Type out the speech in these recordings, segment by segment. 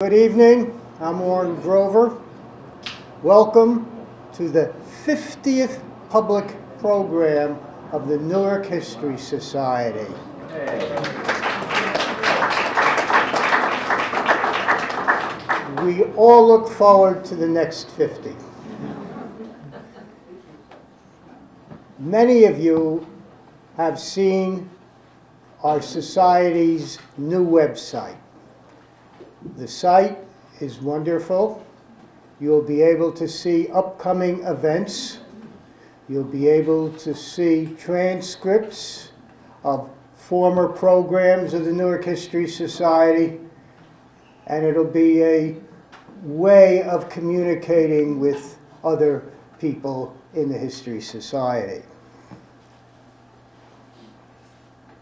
Good evening, I'm Warren Grover. Welcome to the 50th public program of the Newark History Society. We all look forward to the next 50. Many of you have seen our society's new website. The site is wonderful. You'll be able to see upcoming events. You'll be able to see transcripts of former programs of the Newark History Society, and it'll be a way of communicating with other people in the History Society.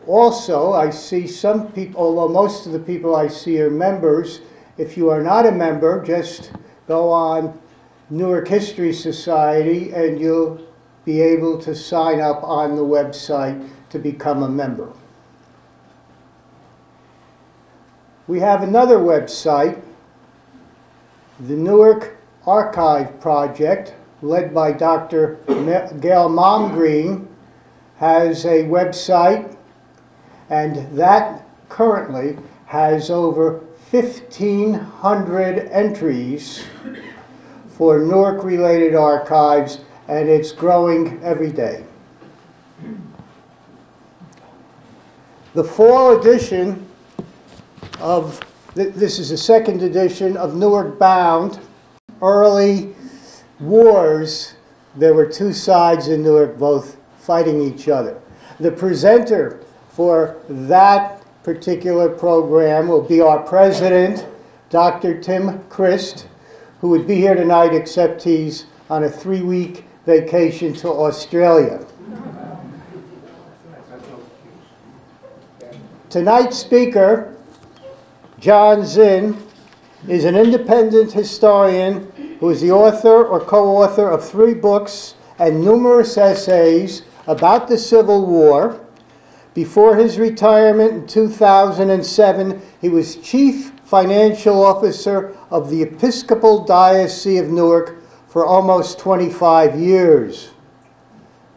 Also, I see some people, although most of the people I see are members. If you are not a member, just go on Newark History Society and you'll be able to sign up on the website to become a member. We have another website, the Newark Archive Project, led by Dr. Gail Momgreen, has a website, and that currently has over 1,500 entries for Newark-related archives, and it's growing every day. The fall edition of, this is the second edition of Newark Bound, Early Wars. There were two sides in Newark, both fighting each other. The presenter for that particular program will be our president, Dr. Tim Christ, who would be here tonight except he's on a 3-week vacation to Australia. Tonight's speaker, John Zinn, is an independent historian who is the author or co-author of 3 books and numerous essays about the Civil War. Before his retirement in 2007, he was Chief Financial Officer of the Episcopal Diocese of Newark for almost 25 years.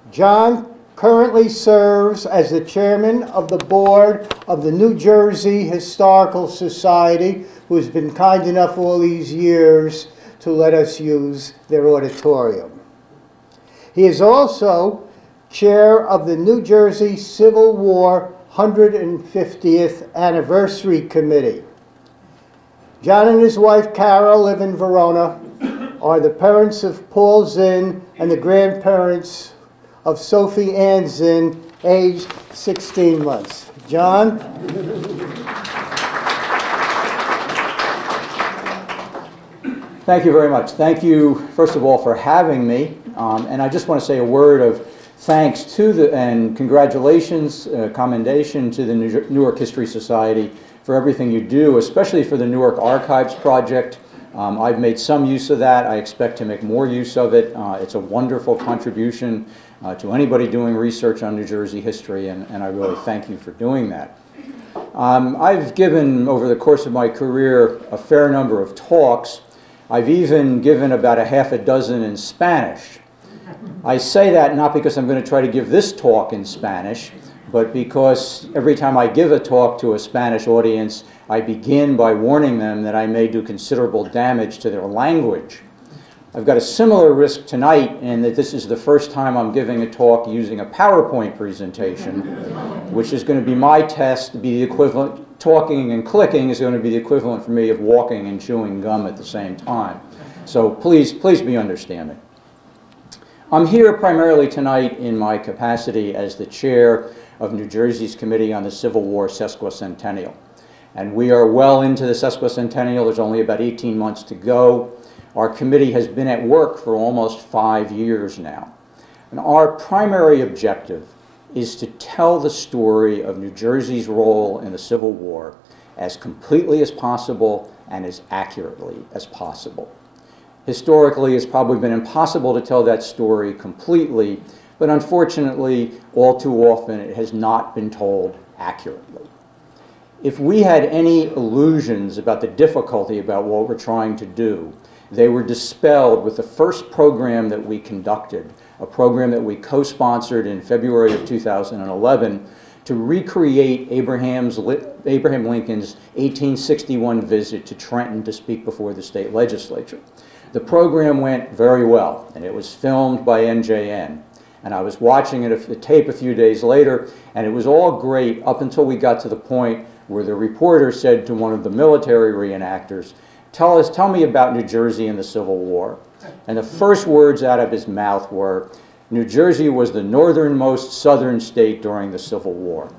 John currently serves as the chairman of the board of the New Jersey Historical Society, who has been kind enough all these years to let us use their auditorium. He is also chair of the New Jersey Civil War 150th Anniversary Committee. John and his wife Carol live in Verona, are the parents of Paul Zinn and the grandparents of Sophie Ann Zinn, aged 16 months. John? Thank you very much. Thank you, first of all, for having me. And I just want to say a word of thanks to and congratulations, commendation to the Newark History Society for everything you do, especially for the Newark Archives Project. I've made some use of that. I expect to make more use of it. It's a wonderful contribution to anybody doing research on New Jersey history, and I really thank you for doing that. I've given, over the course of my career, a fair number of talks. I've even given about a half a dozen in Spanish. I say that not because I'm going to try to give this talk in Spanish, but because every time I give a talk to a Spanish audience, I begin by warning them that I may do considerable damage to their language. I've got a similar risk tonight in that this is the first time I'm giving a talk using a PowerPoint presentation, which is going to be my test to be the equivalent. Talking and clicking is going to be the equivalent for me of walking and chewing gum at the same time. So please be understanding. I'm here primarily tonight in my capacity as the chair of New Jersey's Committee on the Civil War Sesquicentennial. And we are well into the sesquicentennial. There's only about 18 months to go. Our committee has been at work for almost 5 years now. And our primary objective is to tell the story of New Jersey's role in the Civil War as completely as possible and as accurately as possible. Historically, it's probably been impossible to tell that story completely, but unfortunately, all too often, it has not been told accurately. If we had any illusions about the difficulty about what we're trying to do, they were dispelled with the first program that we conducted, a program that we co-sponsored in February of 2011 to recreate Abraham Lincoln's 1861 visit to Trenton to speak before the state legislature. The program went very well, and it was filmed by NJN. And I was watching the tape a few days later, and it was all great up until we got to the point where the reporter said to one of the military reenactors, tell me about New Jersey in the Civil War. And the first words out of his mouth were, New Jersey was the northernmost southern state during the Civil War.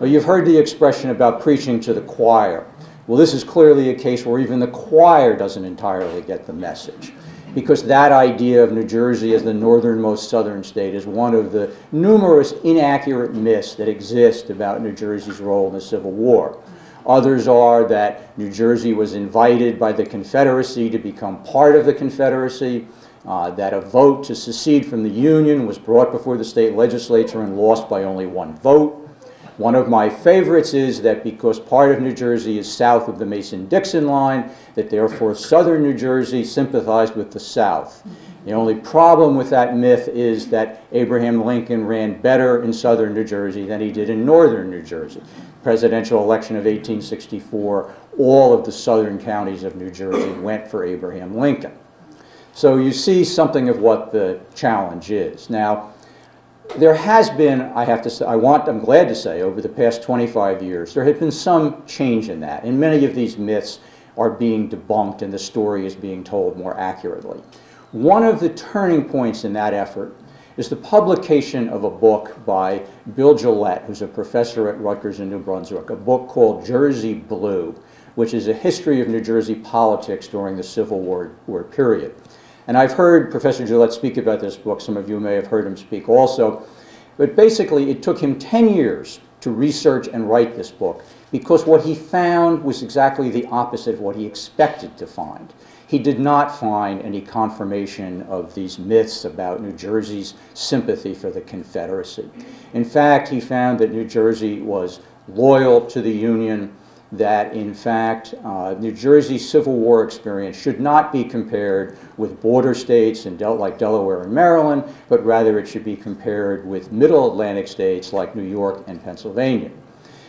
Well, you've heard the expression about preaching to the choir. Well, this is clearly a case where even the choir doesn't entirely get the message, because that idea of New Jersey as the northernmost southern state is one of the numerous inaccurate myths that exist about New Jersey's role in the Civil War. Others are that New Jersey was invited by the Confederacy to become part of the Confederacy, that a vote to secede from the Union was brought before the state legislature and lost by only one vote. One of my favorites is that because part of New Jersey is south of the Mason-Dixon line, that therefore southern New Jersey sympathized with the South. The only problem with that myth is that Abraham Lincoln ran better in southern New Jersey than he did in northern New Jersey. Presidential election of 1864, all of the southern counties of New Jersey went for Abraham Lincoln. So you see something of what the challenge is. Now, there has been, I have to say, I'm glad to say, over the past 25 years, there has been some change in that. And many of these myths are being debunked and the story is being told more accurately. One of the turning points in that effort is the publication of a book by Bill Gillette, who's a professor at Rutgers in New Brunswick, a book called Jersey Blue, which is a history of New Jersey politics during the Civil War period. And I've heard Professor Gillette speak about this book. Some of you may have heard him speak also. But basically, it took him 10 years to research and write this book because what he found was exactly the opposite of what he expected to find. He did not find any confirmation of these myths about New Jersey's sympathy for the Confederacy. In fact, he found that New Jersey was loyal to the Union, that in fact New Jersey's Civil War experience should not be compared with border states like Delaware and Maryland, but rather it should be compared with middle Atlantic states like New York and Pennsylvania.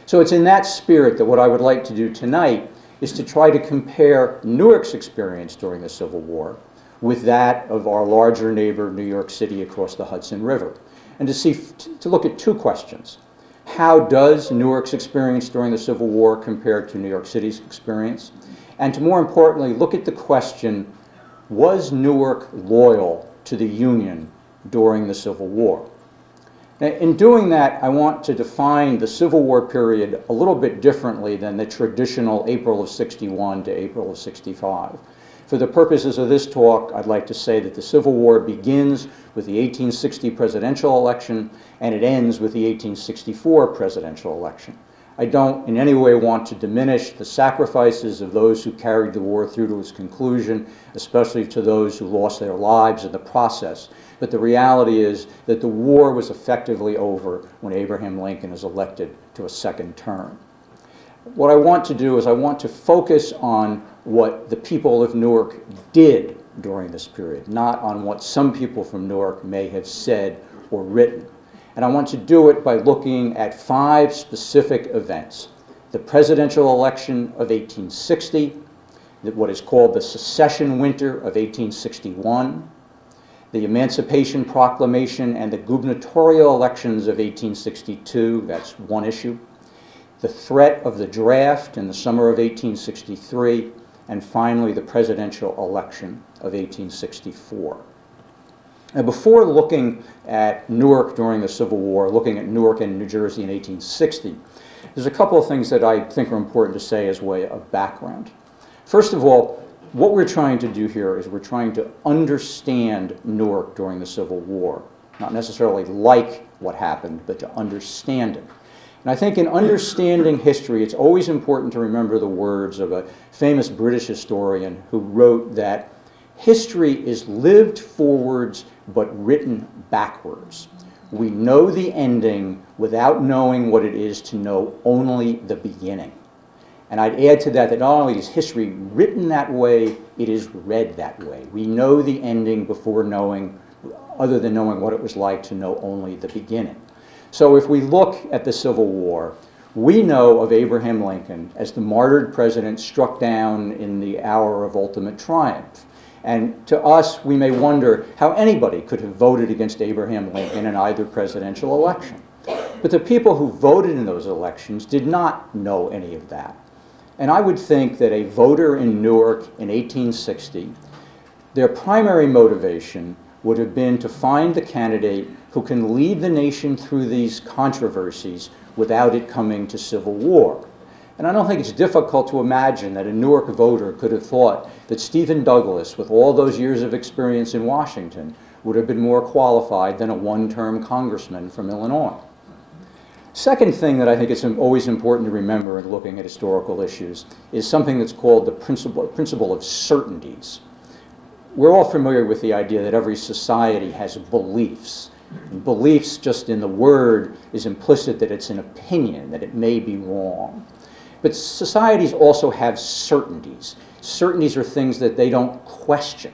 So it's in that spirit that what I would like to do tonight is to try to compare Newark's experience during the Civil War with that of our larger neighbor, New York City, across the Hudson River, and to look at two questions. How does Newark's experience during the Civil War compare to New York City's experience? And to more importantly, look at the question, was Newark loyal to the Union during the Civil War? Now, in doing that, I want to define the Civil War period a little bit differently than the traditional April of '61 to April of '65. For the purposes of this talk, I'd like to say that the Civil War begins with the 1860 presidential election and it ends with the 1864 presidential election. I don't in any way want to diminish the sacrifices of those who carried the war through to its conclusion, especially to those who lost their lives in the process. But the reality is that the war was effectively over when Abraham Lincoln is elected to a second term. What I want to do is I want to focus on what the people of Newark did during this period, not on what some people from Newark may have said or written. And I want to do it by looking at 5 specific events. The presidential election of 1860, what is called the Secession winter of 1861, the Emancipation Proclamation and the gubernatorial elections of 1862, that's one issue, the threat of the draft in the summer of 1863, and finally the presidential election of 1864. Now, before looking at Newark during the Civil War, looking at Newark and New Jersey in 1860, there's a couple of things that I think are important to say as way of background. First of all, what we're trying to do here is we're trying to understand Newark during the Civil War, not necessarily like what happened, but to understand it. And I think in understanding history, it's always important to remember the words of a famous British historian who wrote that history is lived forwards but written backwards. We know the ending without knowing what it is to know only the beginning. And I'd add to that that not only is history written that way, it is read that way. We know the ending before knowing, other than knowing what it was like to know only the beginning. So if we look at the Civil War, we know of Abraham Lincoln as the martyred president struck down in the hour of ultimate triumph. And to us, we may wonder how anybody could have voted against Abraham Lincoln in either presidential election. But the people who voted in those elections did not know any of that. And I would think that a voter in Newark in 1860, their primary motivation would have been to find the candidate who can lead the nation through these controversies without it coming to civil war. And I don't think it's difficult to imagine that a Newark voter could have thought that Stephen Douglas, with all those years of experience in Washington, would have been more qualified than a one-term congressman from Illinois. Second thing that I think is always important to remember in looking at historical issues is something that's called the principle of certainties. We're all familiar with the idea that every society has beliefs. And beliefs, just in the word, is implicit that it's an opinion, that it may be wrong. But societies also have certainties. Certainties are things that they don't question.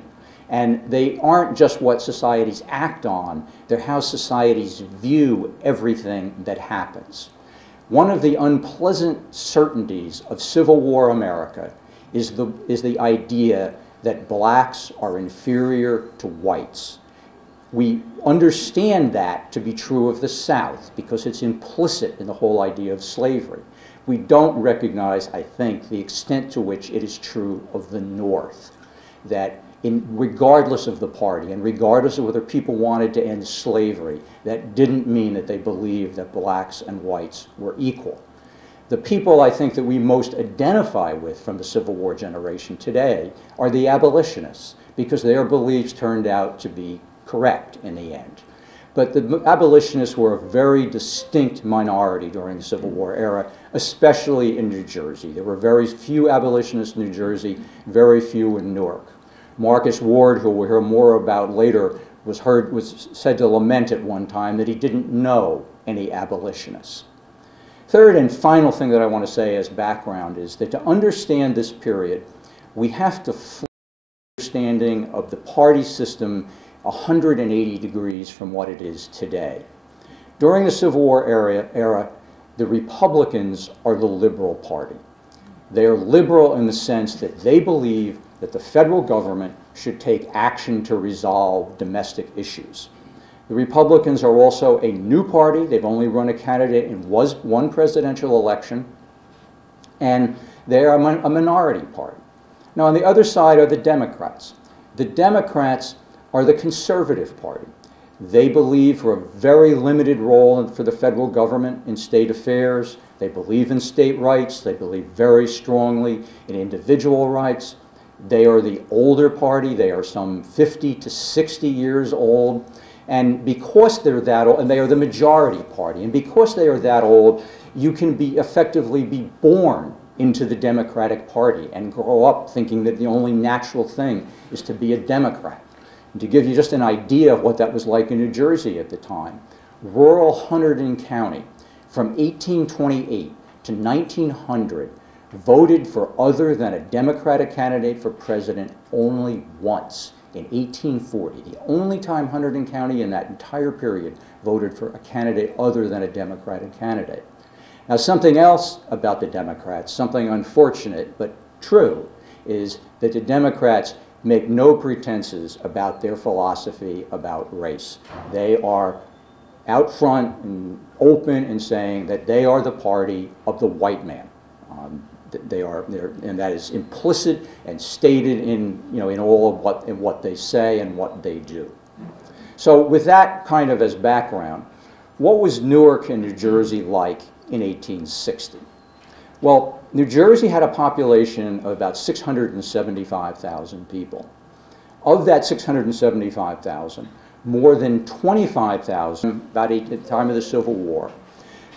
And they aren't just what societies act on, they're how societies view everything that happens. One of the unpleasant certainties of Civil War America is the idea that blacks are inferior to whites. We understand that to be true of the South because it's implicit in the whole idea of slavery. We don't recognize, I think, the extent to which it is true of the North, that regardless of the party and regardless of whether people wanted to end slavery, that didn't mean that they believed that blacks and whites were equal. The people I think that we most identify with from the Civil War generation today are the abolitionists, because their beliefs turned out to be correct in the end. But the abolitionists were a very distinct minority during the Civil War era, especially in New Jersey. There were very few abolitionists in New Jersey, very few in Newark. Marcus Ward, who we'll hear more about later, was said to lament at one time that he didn't know any abolitionists. Third and final thing that I want to say as background is that to understand this period, we have to flip the understanding of the party system 180 degrees from what it is today. During the Civil War era, the Republicans are the liberal party. They are liberal in the sense that they believe that the federal government should take action to resolve domestic issues. The Republicans are also a new party. They've only run a candidate in one presidential election, and they are a minority party. Now, on the other side are the Democrats. The Democrats are the conservative party. They believe for a very limited role for the federal government in state affairs. They believe in state rights. They believe very strongly in individual rights. They are the older party. They are some 50 to 60 years old. And because they're that old, and they are the majority party, and because they are that old, you can effectively be born into the Democratic Party and grow up thinking that the only natural thing is to be a Democrat. And to give you just an idea of what that was like in New Jersey at the time, rural Hunterdon County from 1828 to 1900 voted for other than a Democratic candidate for president only once, in 1840. The only time Hunterdon County in that entire period voted for a candidate other than a Democratic candidate. Now, something else about the Democrats, something unfortunate but true, is that the Democrats make no pretenses about their philosophy about race. They are out front and open in saying that they are the party of the white man. And that is implicit and stated in all of what they say and what they do. So with that kind of as background, what was Newark and New Jersey like in 1860? Well, New Jersey had a population of about 675,000 people. Of that 675,000, more than 25,000, about at the time of the Civil War.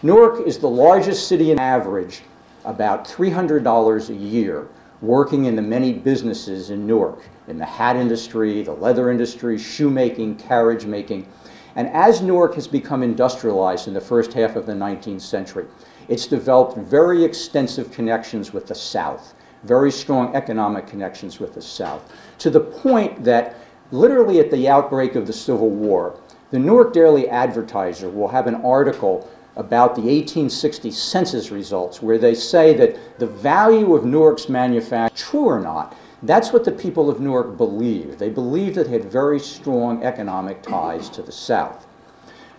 Newark is the largest city on average, about $300 a year, working in the many businesses in Newark, in the hat industry, the leather industry, shoemaking, carriage making. And as Newark has become industrialized in the first half of the 19th century, It's developed very extensive connections with the South, very strong economic connections with the South, to the point that literally at the outbreak of the Civil War, the Newark Daily Advertiser will have an article about the 1860 census results where they say that the value of Newark's manufacturing, true or not, that's what the people of Newark believed. They believed that it had very strong economic ties to the South.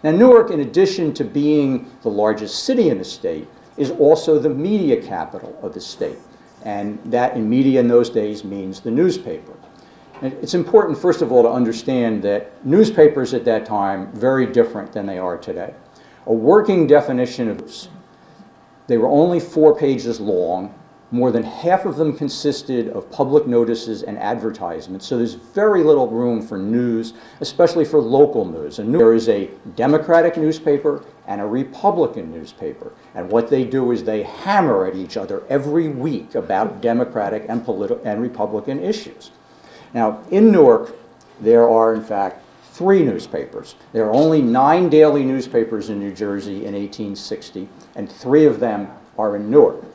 Now, Newark, in addition to being the largest city in the state, is also the media capital of the state. And that in media in those days means the newspaper. And it's important, first of all, to understand that newspapers at that time very different than they are today. A working definition of news, they were only 4 pages long. More than half of them consisted of public notices and advertisements, so there's very little room for news, especially for local news. And there is a Democratic newspaper and a Republican newspaper, and what they do is they hammer at each other every week about Democratic and Republican issues. Now, in Newark, there are, in fact, 3 newspapers. There are only 9 daily newspapers in New Jersey in 1860, and 3 of them are in Newark.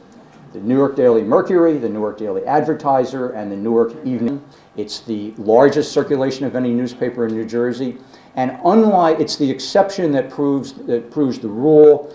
The Newark Daily Mercury, the Newark Daily Advertiser, and the Newark Evening. It's the largest circulation of any newspaper in New Jersey, and unlike, it's the exception that proves the rule.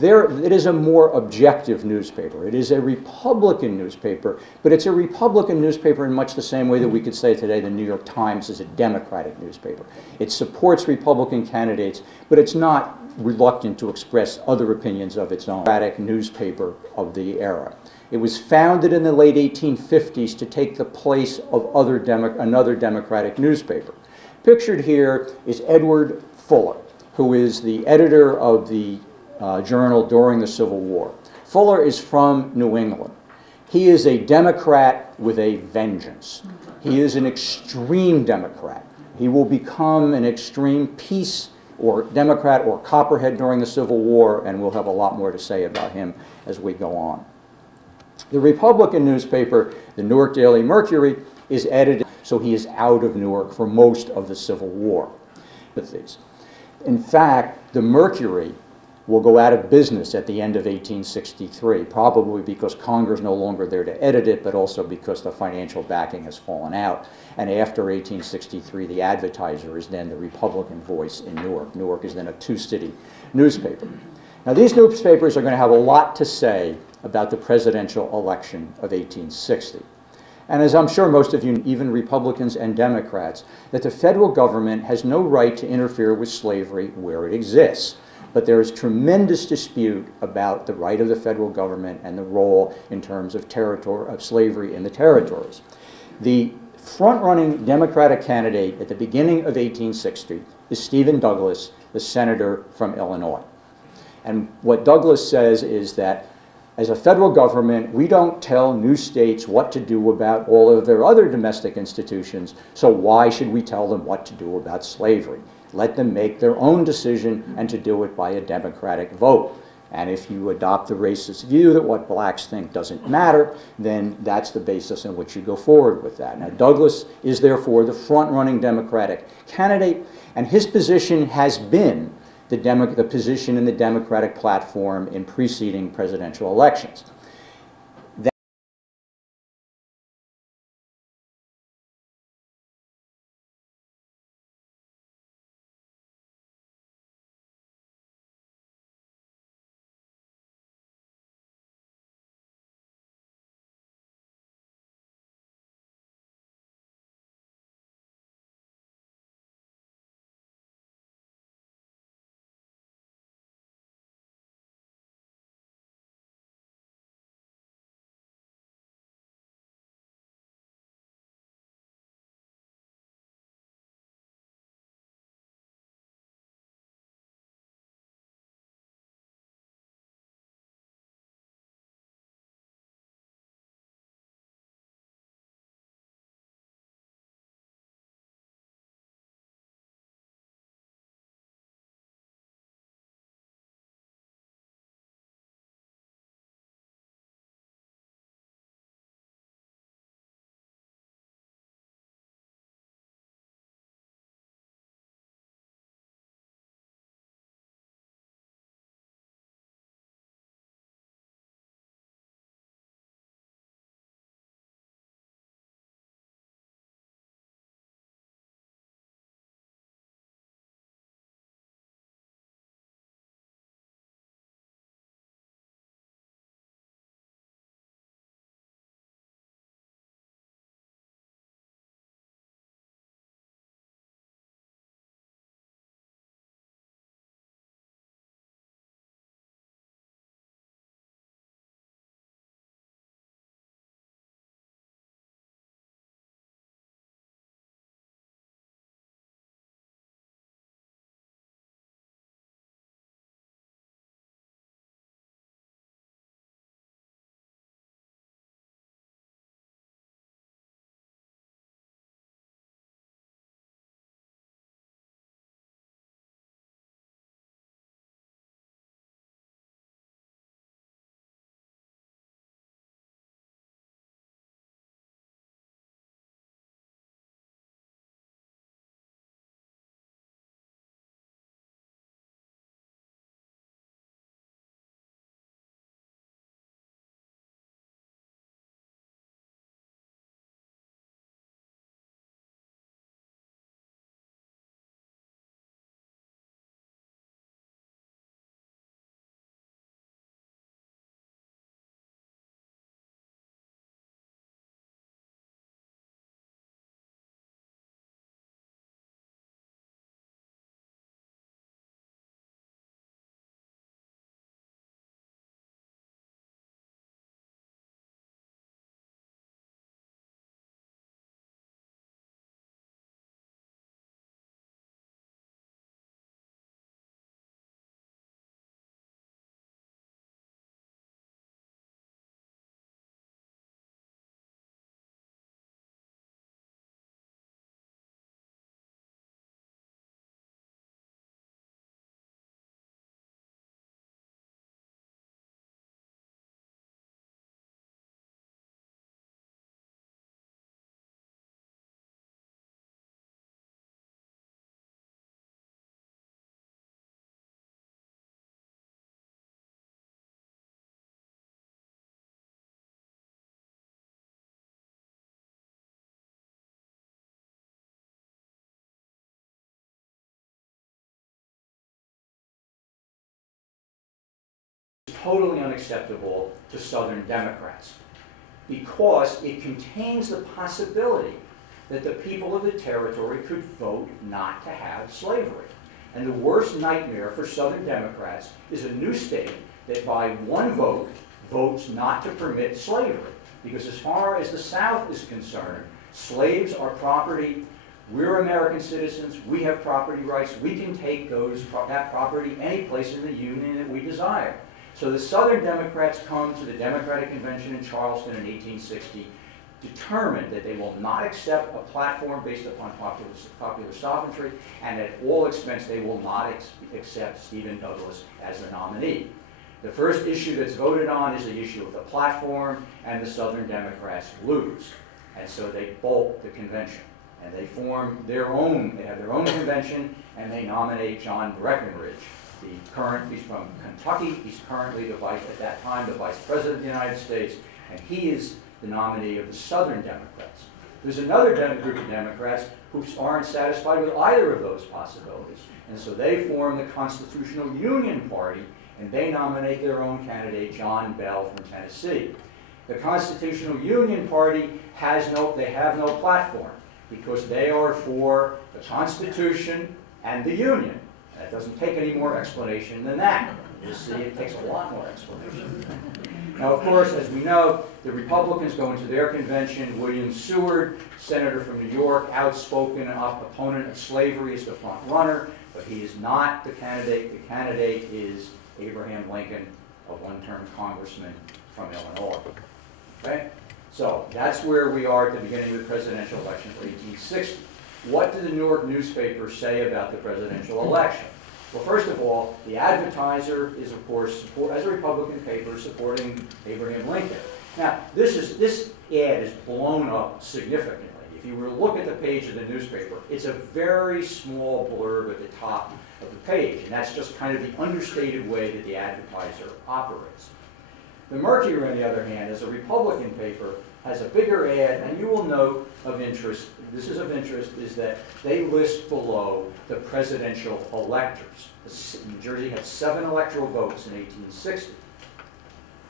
It is a more objective newspaper. It is a Republican newspaper, but it's a Republican newspaper in much the same way that we could say today the New York Times is a Democratic newspaper. It supports Republican candidates, but it's not reluctant to express other opinions of its own. Democratic newspaper of the era. It was founded in the late 1850s to take the place of another Democratic newspaper. Pictured here is Edward Fuller, who is the editor of the journal during the Civil War. Fuller is from New England. He is a Democrat with a vengeance. He is an extreme Democrat. He will become an extreme peace or Democrat or Copperhead during the Civil War, and we'll have a lot more to say about him as we go on. The Republican newspaper, the Newark Daily Mercury, is edited, so he is out of Newark for most of the Civil War. In fact, the Mercury will go out of business at the end of 1863, probably because Congress is no longer there to edit it, but also because the financial backing has fallen out. And after 1863, the Advertiser is then the Republican voice in Newark. Newark is then a 2-city newspaper. Now, these newspapers are going to have a lot to say about the presidential election of 1860. And as I'm sure most of you, even Republicans and Democrats, that the federal government has no right to interfere with slavery where it exists. But there is tremendous dispute about the right of the federal government and the role in terms of slavery in the territories. The front-running Democratic candidate at the beginning of 1860 is Stephen Douglas, the senator from Illinois. And what Douglas says is that as a federal government, we don't tell new states what to do about all of their other domestic institutions, so why should we tell them what to do about slavery? Let them make their own decision, and to do it by a Democratic vote. And if you adopt the racist view that what blacks think doesn't matter, then that's the basis on which you go forward with that. Now, Douglas is therefore the front-running Democratic candidate, and his position has been the position in the Democratic platform in preceding presidential elections. totally unacceptable to Southern Democrats because it contains the possibility that the people of the territory could vote not to have slavery. And the worst nightmare for Southern Democrats is a new state that by one vote votes not to permit slavery. Because as far as the South is concerned, slaves are property. We're American citizens. We have property rights. We can take that property any place in the Union that we desire. So the Southern Democrats come to the Democratic Convention in Charleston in 1860, determined that they will not accept a platform based upon popular sovereignty, and at all expense they will not accept Stephen Douglas as the nominee. The first issue that's voted on is the issue of the platform, and the Southern Democrats lose. And so they bolt the convention. And they form their own, they have their own convention, and they nominate John Breckinridge. He's from Kentucky. He's currently at that time, the Vice President of the United States, and he is the nominee of the Southern Democrats. There's another group of Democrats who aren't satisfied with either of those possibilities. And so they form the Constitutional Union Party, and they nominate their own candidate, John Bell from Tennessee. The Constitutional Union Party have no platform because they are for the Constitution and the Union. That doesn't take any more explanation than that. You'll see it takes a lot more explanation. Now, of course, as we know, the Republicans go into their convention. William Seward, senator from New York, outspoken opponent of slavery, is the front runner, but he is not the candidate. The candidate is Abraham Lincoln, a one-term congressman from Illinois. Okay? So that's where we are at the beginning of the presidential election of 1860. What did the Newark newspaper say about the presidential election? Well, first of all, the Advertiser is, of course, as a Republican paper, supporting Abraham Lincoln. Now, this ad is blown up significantly. If you were to look at the page of the newspaper, it's a very small blurb at the top of the page, and that's just kind of the understated way that the Advertiser operates. The Mercury, on the other hand, as a Republican paper, has a bigger ad, and you will note of interest, this is of interest, is that they list below the presidential electors. New Jersey had 7 electoral votes in 1860.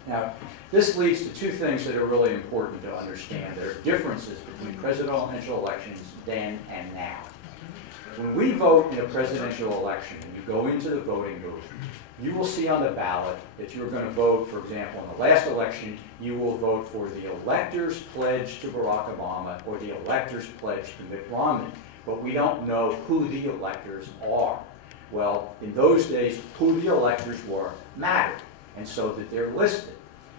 Now, this leads to two things that are really important to understand. There are differences between presidential elections then and now. When we vote in a presidential election, and you go into the voting booth, you will see on the ballot that you're going to vote, for example, in the last election, you will vote for the electors' pledge to Barack Obama or the electors' pledge to Mitt Romney. But we don't know who the electors are. Well, in those days, who the electors were mattered, and so that they're listed.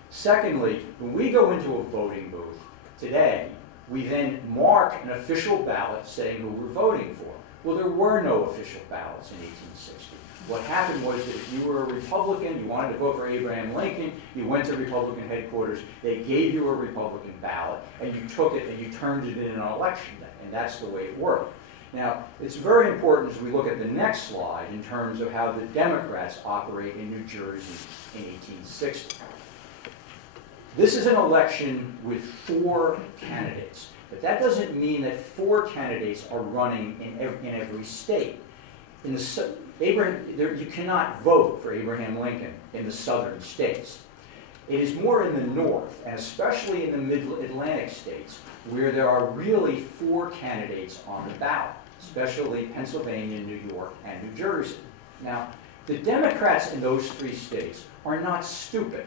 Secondly, when we go into a voting booth today, we then mark an official ballot saying who we're voting for. Well, there were no official ballots in 1860. What happened was that if you were a Republican, you wanted to vote for Abraham Lincoln, you went to Republican headquarters, they gave you a Republican ballot, and you took it and you turned it in on election day, and that's the way it worked. Now, it's very important as we look at the next slide in terms of how the Democrats operate in New Jersey in 1860. This is an election with 4 candidates, but that doesn't mean that 4 candidates are running in every state. You cannot vote for Abraham Lincoln in the southern states. It is more in the north, and especially in the mid-Atlantic states, where there are really 4 candidates on the ballot, especially Pennsylvania, New York, and New Jersey. Now, the Democrats in those 3 states are not stupid.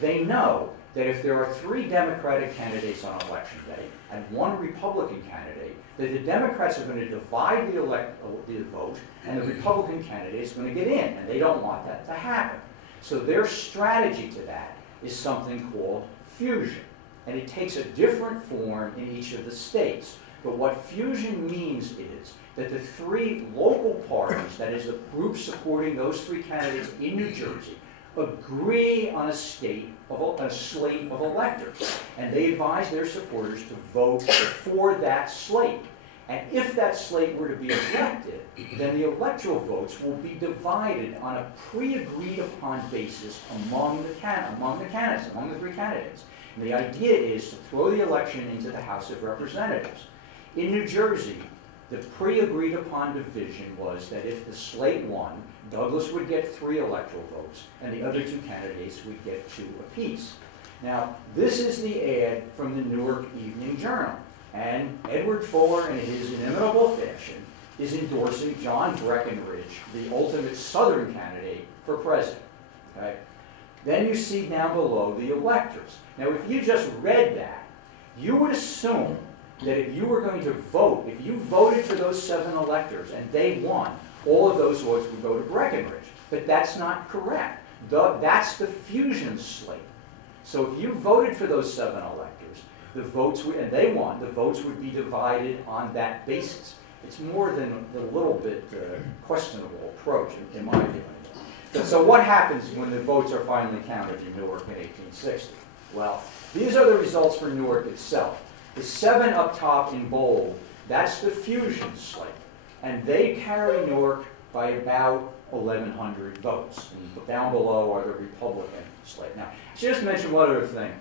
They know that if there are 3 Democratic candidates on election day and 1 Republican candidate, that the Democrats are going to divide the vote and the Republican candidate is going to get in, and they don't want that to happen. So their strategy to that is something called fusion, and it takes a different form in each of the states. But what fusion means is that the 3 local parties, that is the groups supporting those 3 candidates in New Jersey, agree on a slate of electors, and they advise their supporters to vote for that slate. And if that slate were to be elected, then the electoral votes will be divided on a pre-agreed upon basis among the 3 candidates. And the idea is to throw the election into the House of Representatives. In New Jersey, The pre-agreed upon division was that if the slate won, Douglas would get 3 electoral votes, and the other 2 candidates would get 2 apiece. Now, this is the ad from the Newark Evening Journal, and Edward Fuller, in his inimitable fashion, is endorsing John Breckinridge, the ultimate Southern candidate for president. Okay? Then you see down below the electors. Now, if you just read that, you would assume that if you were going to vote, if you voted for those 7 electors and they won, all of those votes would go to Breckinridge. But that's not correct. That's the fusion slate. So if you voted for those 7 electors, the votes would, and they won, the votes would be divided on that basis. It's more than a little bit questionable approach, in my opinion. So what happens when the votes are finally counted in Newark in 1860? Well, these are the results for Newark itself. The 7 up top in bold, that's the fusion slate. And they carry Newark by about 1,100 votes. And down below are the Republican slate. Now, I should just mention one other thing.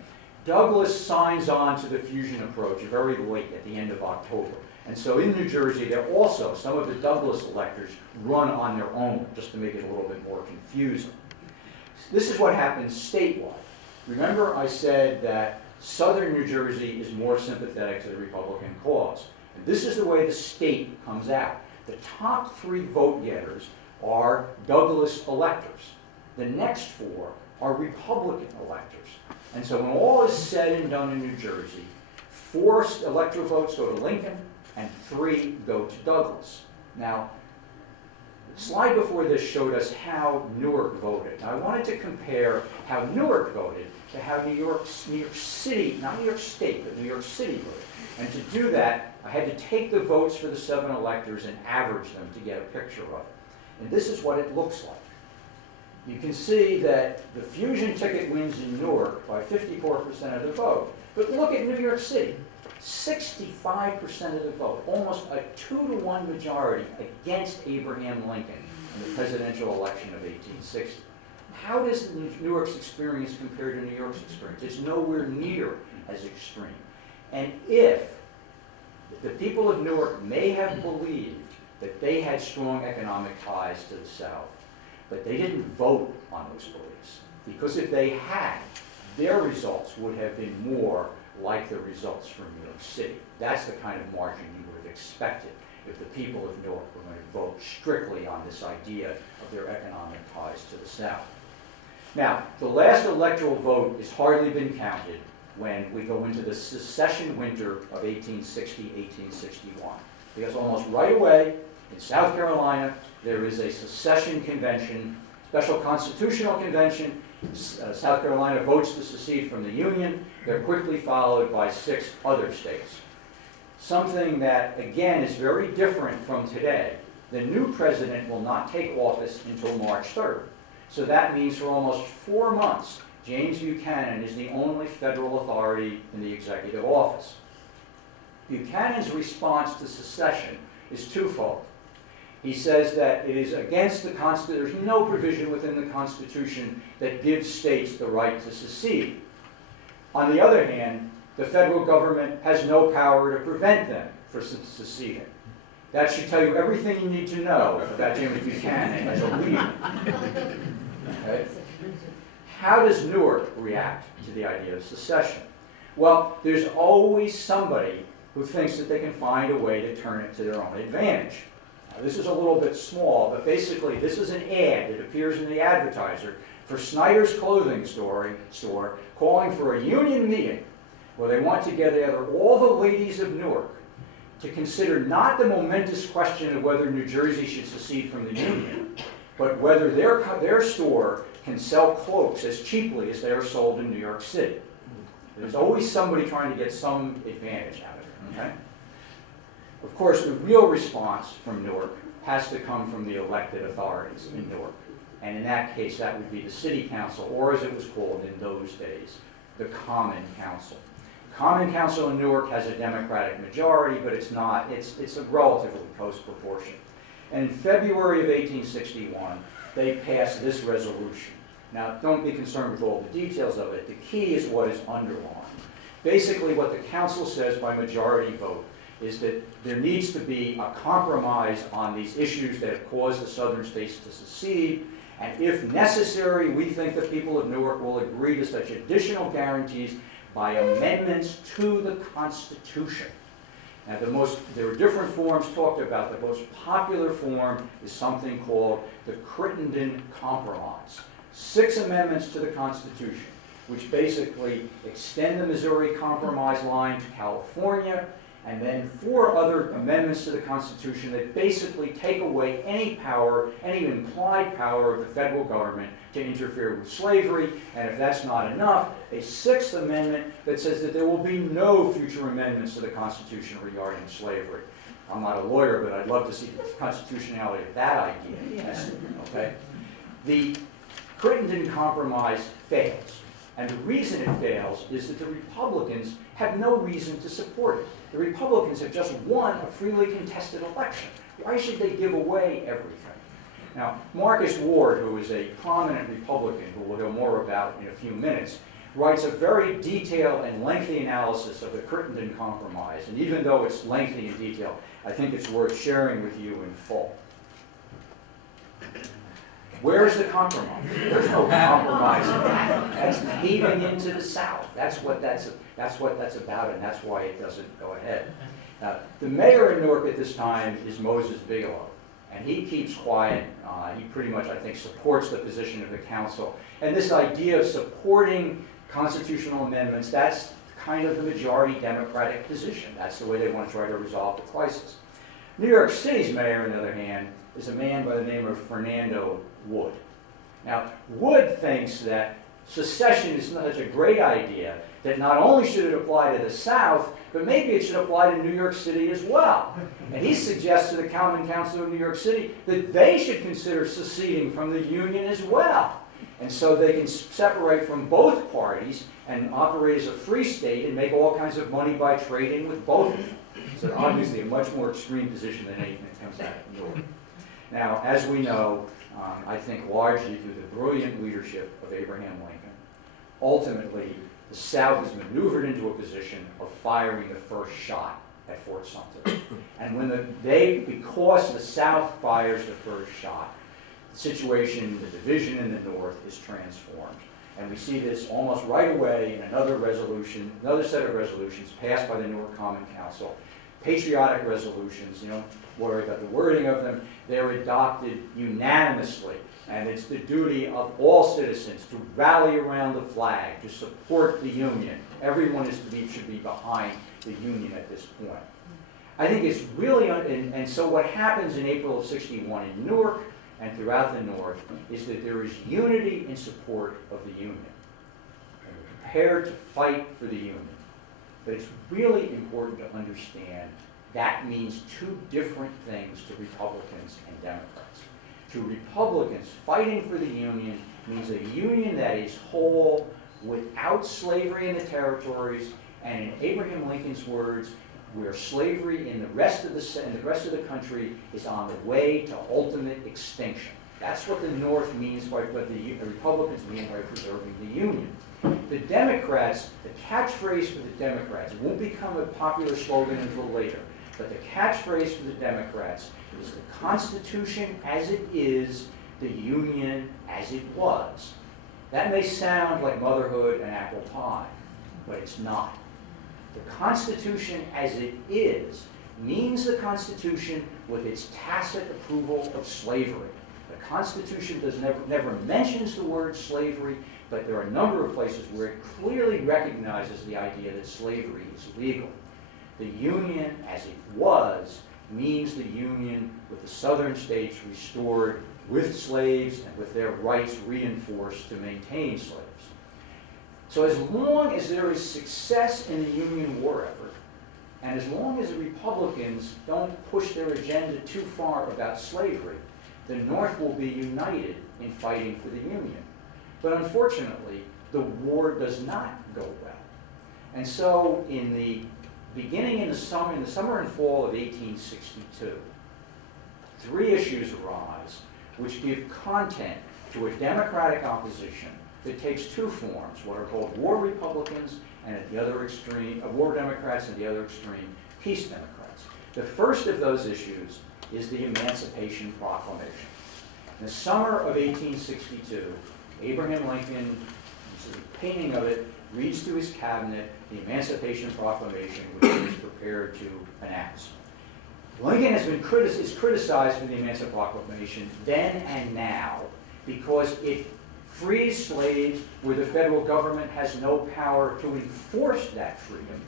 Douglas signs on to the fusion approach very late at the end of October. And so in New Jersey, there also, some of the Douglas electors run on their own, just to make it a little bit more confusing. This is what happens statewide. Remember I said that Southern New Jersey is more sympathetic to the Republican cause. And this is the way the state comes out. The top 3 vote getters are Douglas electors. The next 4 are Republican electors. And so when all is said and done in New Jersey, 4 electoral votes go to Lincoln, and 3 go to Douglas. Now, the slide before this showed us how Newark voted. Now, I wanted to compare how Newark voted to how New York City, not New York State, but New York City voted. And to do that, I had to take the votes for the 7 electors and average them to get a picture of it. And this is what it looks like. You can see that the fusion ticket wins in Newark by 54% of the vote. But look at New York City. 65% of the vote, almost a 2-to-1 majority against Abraham Lincoln in the presidential election of 1860. How does Newark's experience compare to New York's experience? It's nowhere near as extreme. And if the people of Newark may have believed that they had strong economic ties to the South, but they didn't vote on those beliefs. Because if they had, their results would have been more like the results from New York City. That's the kind of margin you would have expected if the people of Newark were going to vote strictly on this idea of their economic ties to the South. Now, the last electoral vote has hardly been counted when we go into the Secession winter of 1860-1861. Because almost right away, in South Carolina, there is a secession convention, special constitutional convention. South Carolina votes to secede from the Union. They're quickly followed by 6 other states. Something that, again, is very different from today. The new president will not take office until March 3rd. So that means for almost 4 months, James Buchanan is the only federal authority in the executive office. Buchanan's response to secession is twofold. He says that it is against the Constitution, there's no provision within the Constitution that gives states the right to secede. On the other hand, the federal government has no power to prevent them from seceding. That should tell you everything you need to know about James Buchanan as a leader. Okay? How does Newark react to the idea of secession? Well, there's always somebody who thinks that they can find a way to turn it to their own advantage. Now, this is a little bit small, but basically this is an ad that appears in the Advertiser for Snyder's clothing store calling for a union meeting where they want to get together all the ladies of Newark to consider not the momentous question of whether New Jersey should secede from the Union, but whether their store can sell cloaks as cheaply as they are sold in New York City. There's always somebody trying to get some advantage out of it. Okay? Of course, the real response from Newark has to come from the elected authorities in Newark. And in that case, that would be the city council, or as it was called in those days, the common council. The common council in Newark has a Democratic majority, but it's not, it's a relatively close proportion. And in February of 1861, they passed this resolution. Now, don't be concerned with all the details of it. The key is what is underlined. Basically, what the council says by majority vote is that there needs to be a compromise on these issues that have caused the southern states to secede, and if necessary, we think the people of Newark will agree to such additional guarantees by amendments to the Constitution. Now, there are different forms talked about. The most popular form is something called the Crittenden Compromise. 6 amendments to the Constitution, which basically extend the Missouri Compromise line to California, and then 4 other amendments to the Constitution that basically take away any power, any implied power of the federal government to interfere with slavery, and if that's not enough, a 6th amendment that says that there will be no future amendments to the Constitution regarding slavery. I'm not a lawyer, but I'd love to see the constitutionality of that idea. Yes. Okay? The Crittenden Compromise fails. And the reason it fails is that the Republicans have no reason to support it. The Republicans have just won a freely contested election. Why should they give away everything? Now, Marcus Ward, who is a prominent Republican, who we'll hear more about in a few minutes, writes a very detailed and lengthy analysis of the Crittenden Compromise. And even though it's lengthy and detailed, I think it's worth sharing with you in full. Where's the compromise? There's no compromise in that. That's heaving into the South. That's what that's about, and that's why it doesn't go ahead. The mayor of Newark at this time is Moses Bigelow, and he keeps quiet. He pretty much, I think, supports the position of the council. And this idea of supporting constitutional amendments, that's kind of the majority Democratic position. That's the way they want to try to resolve the crisis. New York City's mayor, on the other hand, is a man by the name of Fernando Wood. Now, Wood thinks that secession is such a great idea that not only should it apply to the South, but maybe it should apply to New York City as well. And he suggests to the Common Council of New York City that they should consider seceding from the Union as well. And so they can separate from both parties and operate as a free state and make all kinds of money by trading with both of them. So obviously a much more extreme position than anything that comes out of New York. Now, as we know, I think largely through the brilliant leadership of Abraham Lincoln, ultimately the South is maneuvered into a position of firing the first shot at Fort Sumter. And because the South fires the first shot, the situation, the division in the North is transformed. And we see this almost right away in another set of resolutions passed by the Newark Common Council. Patriotic resolutions, you don't worry about the wording of them, they're adopted unanimously. And it's the duty of all citizens to rally around the flag, to support the Union. Everyone should be behind the Union at this point. I think it's really, and so what happens in April of '61 in Newark and throughout the North is that there is unity in support of the Union. And we're prepared to fight for the Union. But it's really important to understand that means 2 different things to Republicans and Democrats. To Republicans, fighting for the Union means a Union that is whole without slavery in the territories, and in Abraham Lincoln's words, where slavery in the rest of the country is on the way to ultimate extinction. That's what the North means by what the Republicans mean by preserving the Union. The Democrats, the catchphrase for the Democrats, it won't become a popular slogan until later, but the catchphrase for the Democrats is the Constitution as it is, the Union as it was. That may sound like motherhood and apple pie, but it's not. The Constitution as it is means the Constitution with its tacit approval of slavery. The Constitution never mentions the word slavery, but there are a number of places where it clearly recognizes the idea that slavery is legal. The Union as it was means the Union with the southern states restored with slaves and with their rights reinforced to maintain slaves. So as long as there is success in the Union war effort, and as long as the Republicans don't push their agenda too far about slavery, the North will be united in fighting for the Union. But unfortunately, the war does not go well. And so beginning in the summer and fall of 1862, 3 issues arise which give content to a Democratic opposition that takes 2 forms, what are called war Republicans and at the other extreme, war Democrats, and the other extreme, peace Democrats. The first of those issues is the Emancipation Proclamation. In the summer of 1862, Abraham Lincoln, this is a painting of it, reads to his cabinet the Emancipation Proclamation, which he is prepared to announce. Lincoln is criticized for the Emancipation Proclamation then and now because it frees slaves where the federal government has no power to enforce that freedom,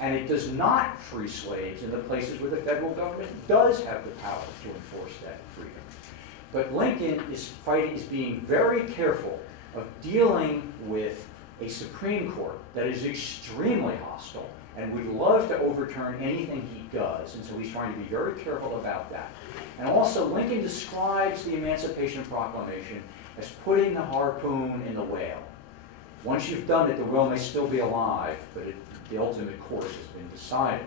and it does not free slaves in the places where the federal government does have the power to enforce that freedom. But Lincoln is being very careful of dealing with a Supreme Court that is extremely hostile and would love to overturn anything he does, and so he's trying to be very careful about that. And also, Lincoln describes the Emancipation Proclamation as putting the harpoon in the whale. Once you've done it, the whale may still be alive, but the ultimate course has been decided.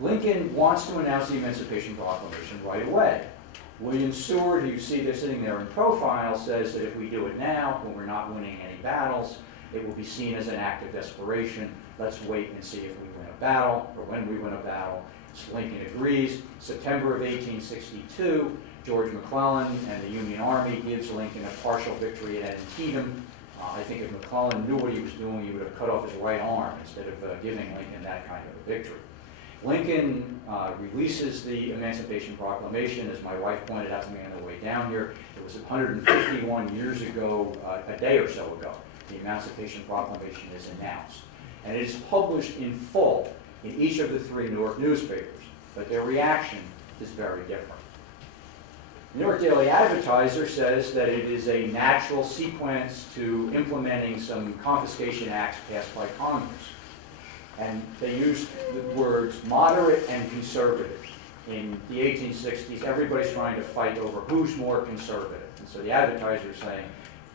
Lincoln wants to announce the Emancipation Proclamation right away. William Seward, who you see there sitting there in profile, says that if we do it now, when we're not winning any battles, it will be seen as an act of desperation. Let's wait and see if we win a battle, or when we win a battle. So Lincoln agrees. September of 1862, George McClellan and the Union Army gives Lincoln a partial victory at Antietam. I think if McClellan knew what he was doing, he would have cut off his right arm instead of giving Lincoln that kind of a victory. Lincoln releases the Emancipation Proclamation, as my wife pointed out to me on the way down here. It was 151 years ago, a day or so ago, the Emancipation Proclamation is announced. And it is published in full in each of the 3 Newark newspapers, but their reaction is very different. The New York Daily Advertiser says that it is a natural sequence to implementing some confiscation acts passed by Congress. And they used the words moderate and conservative. In the 1860s, everybody's trying to fight over who's more conservative. And so the Advertiser is saying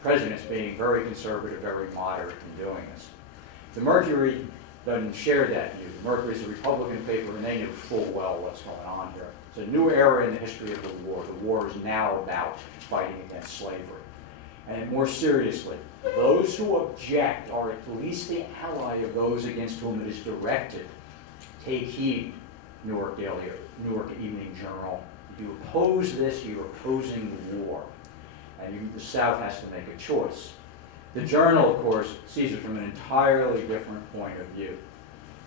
the president's being very conservative, very moderate in doing this. The Mercury doesn't share that view. The Mercury is a Republican paper, and they knew full well what's going on here. It's a new era in the history of the war. The war is now about fighting against slavery. And more seriously, those who object are at least the ally of those against whom it is directed. Take heed, Newark Evening Journal. If you oppose this, you're opposing the war. And the South has to make a choice. The Journal, of course, sees it from an entirely different point of view,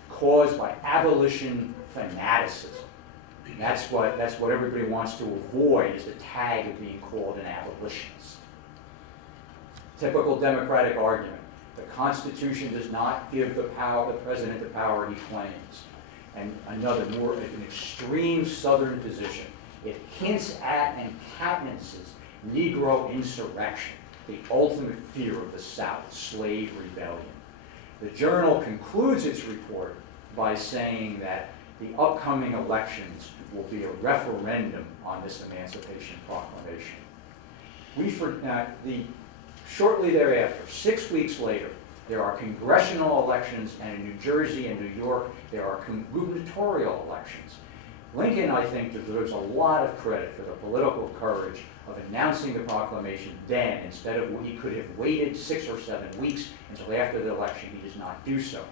caused by abolition fanaticism. And that's what everybody wants to avoid, is the tag of being called an abolitionist. Typical Democratic argument. The Constitution does not give the president the power he claims. And an extreme Southern position. It hints at and countenances Negro insurrection, the ultimate fear of the South, slave rebellion. The Journal concludes its report by saying that the upcoming elections will be a referendum on this Emancipation Proclamation. Shortly thereafter, 6 weeks later, there are congressional elections, and in New Jersey and New York, there are gubernatorial elections. Lincoln, I think, deserves a lot of credit for the political courage of announcing the proclamation then, instead of he could have waited 6 or 7 weeks until after the election. He does not do so.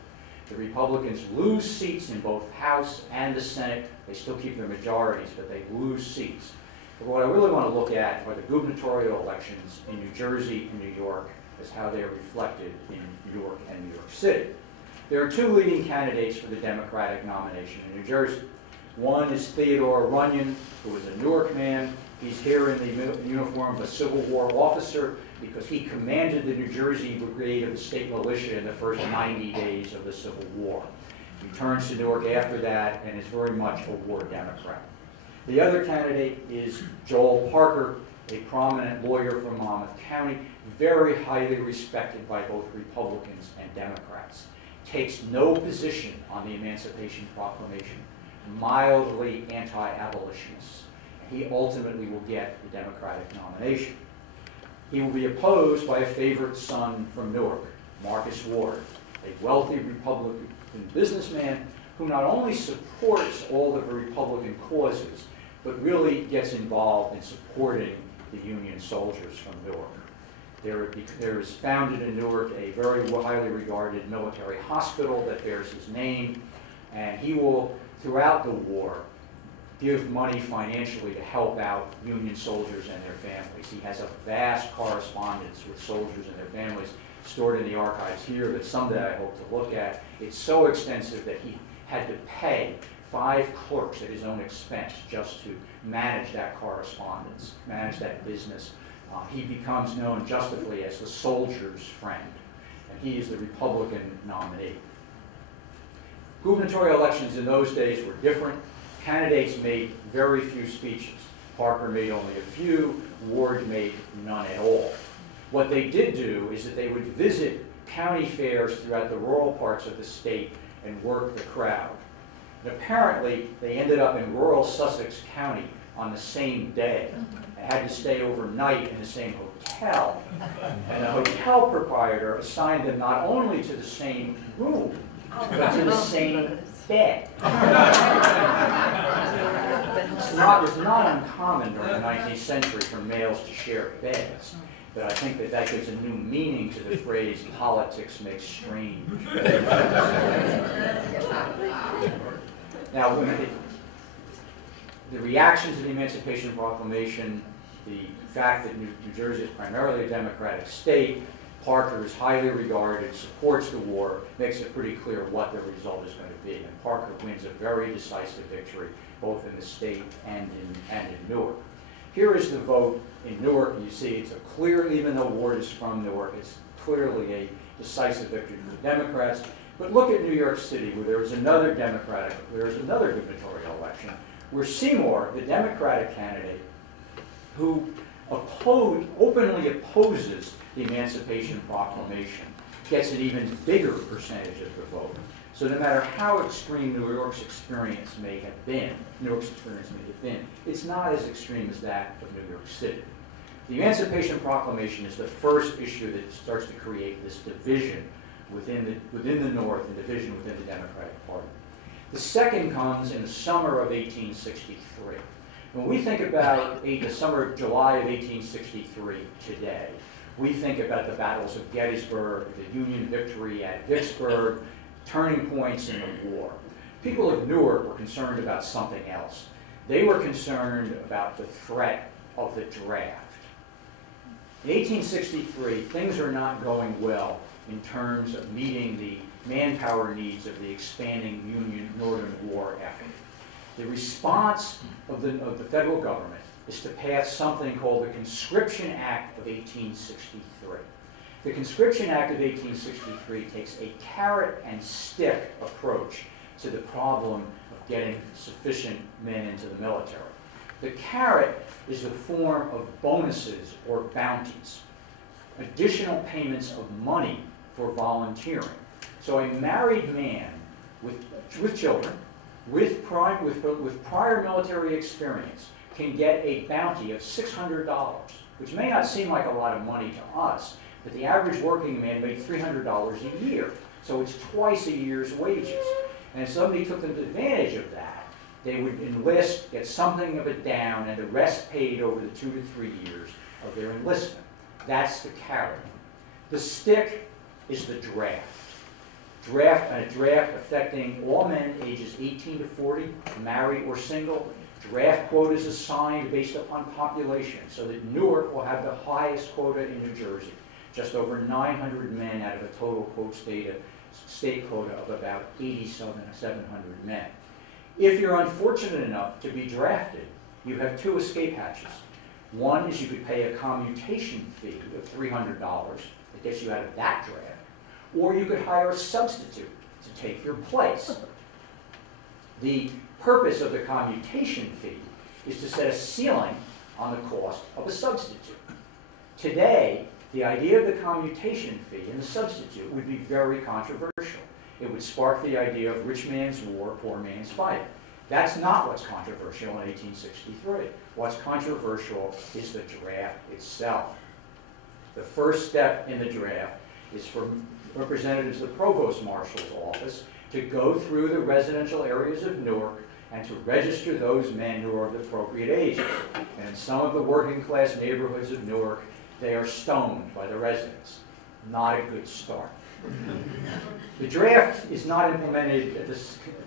The Republicans lose seats in both House and the Senate. They still keep their majorities, but they lose seats. But what I really want to look at are the gubernatorial elections in New Jersey and New York, as how they are reflected in New York and New York City. There are 2 leading candidates for the Democratic nomination in New Jersey. One is Theodore Runyon, who is a Newark man. He's here in the uniform of a Civil War officer because he commanded the New Jersey Brigade of the State Militia in the first 90 days of the Civil War. He returns to Newark after that and is very much a war Democrat. The other candidate is Joel Parker, a prominent lawyer from Monmouth County, very highly respected by both Republicans and Democrats. Takes no position on the Emancipation Proclamation, mildly anti-abolitionist. He ultimately will get the Democratic nomination. He will be opposed by a favorite son from Newark, Marcus Ward, a wealthy Republican businessman who not only supports all the Republican causes, but really gets involved in supporting the Union soldiers from Newark. There is founded in Newark a very highly regarded military hospital that bears his name. And he will, throughout the war, give money financially to help out Union soldiers and their families. He has a vast correspondence with soldiers and their families stored in the archives here that someday I hope to look at. It's so extensive that he had to pay 5 clerks at his own expense just to manage that correspondence, manage that business. He becomes known justly as the soldier's friend, and he is the Republican nominee. Gubernatorial elections in those days were different. Candidates made very few speeches. Parker made only a few, Ward made none at all. What they did do is that they would visit county fairs throughout the rural parts of the state and work the crowd. And apparently, they ended up in rural Sussex County on the same day and had to stay overnight in the same hotel. And the hotel proprietor assigned them not only to the same room, but to the same bed. It's not uncommon during the 19th century for males to share beds, but I think that that gives a new meaning to the phrase, politics makes strange. Now, the reaction to the Emancipation Proclamation, the fact that New Jersey is primarily a Democratic state, Parker is highly regarded, supports the war, makes it pretty clear what the result is going to be. And Parker wins a very decisive victory, both in the state and in Newark. Here is the vote in Newark. You see it's a clear, even though Ward is from Newark, it's clearly a decisive victory for the Democrats. But look at New York City, where there was another gubernatorial election, where Seymour, the Democratic candidate, who openly opposes the Emancipation Proclamation, gets an even bigger percentage of the vote. So no matter how extreme New York's experience may have been, it's not as extreme as that of New York City. The Emancipation Proclamation is the first issue that starts to create this division within the North and division within the Democratic Party. The second comes in the summer of 1863. When we think about the summer of July of 1863 today, we think about the battles of Gettysburg, the Union victory at Vicksburg, turning points in the war. People of Newark were concerned about something else. They were concerned about the threat of the draft. In 1863, things are not going well in terms of meeting the manpower needs of the expanding Union Northern War effort. The response of the federal government is to pass something called the Conscription Act of 1863. The Conscription Act of 1863 takes a carrot and stick approach to the problem of getting sufficient men into the military. The carrot is the form of bonuses or bounties, additional payments of money for volunteering. So a married man with children, with prior military experience, can get a bounty of $600, which may not seem like a lot of money to us, but the average working man made $300 a year. So it's twice a year's wages. And if somebody took advantage of that, they would enlist, get something of it down, and the rest paid over the 2 to 3 years of their enlistment. That's the carrot. The stick is the draft. A draft affecting all men ages 18 to 40, married or single. Draft quotas assigned based upon population, so that Newark will have the highest quota in New Jersey, just over 900 men out of a total quote state quota of about 700 men. If you're unfortunate enough to be drafted, you have 2 escape hatches. One is you could pay a commutation fee of $300 that gets you out of that draft, or you could hire a substitute to take your place. The purpose of the commutation fee is to set a ceiling on the cost of a substitute. Today, the idea of the commutation fee and the substitute would be very controversial. It would spark the idea of rich man's war, poor man's fight. That's not what's controversial in 1863. What's controversial is the draft itself. The first step in the draft is for representatives of the Provost Marshal's office to go through the residential areas of Newark and to register those men who are of the appropriate age. And in some of the working class neighborhoods of Newark, they are stoned by the residents. Not a good start. The draft is not implemented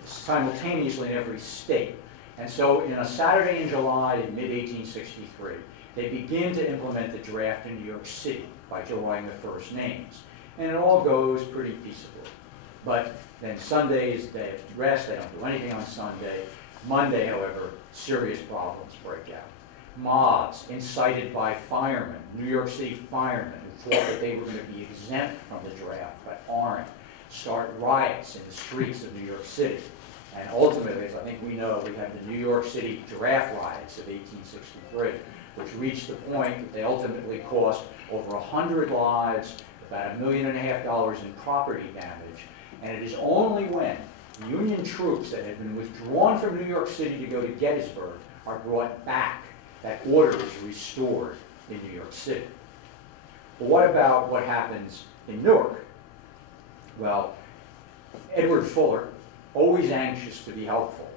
simultaneously in every state. And so in a Saturday in July in mid-1863, they begin to implement the draft in New York City by drawing the first names. And it all goes pretty peaceably. But then Sunday is day of rest. They don't do anything on Sunday. Monday, however, serious problems break out. Mobs incited by firemen, New York City firemen, who thought that they were going to be exempt from the draft but aren't, start riots in the streets of New York City. And ultimately, as I think we know, we have the New York City draft riots of 1863, which reached the point that they ultimately cost over 100 lives, about $1.5 million in property damage. And it is only when Union troops that had been withdrawn from New York City to go to Gettysburg are brought back that order is restored in New York City. But what about what happens in Newark? Well, Edward Fuller, always anxious to be helpful,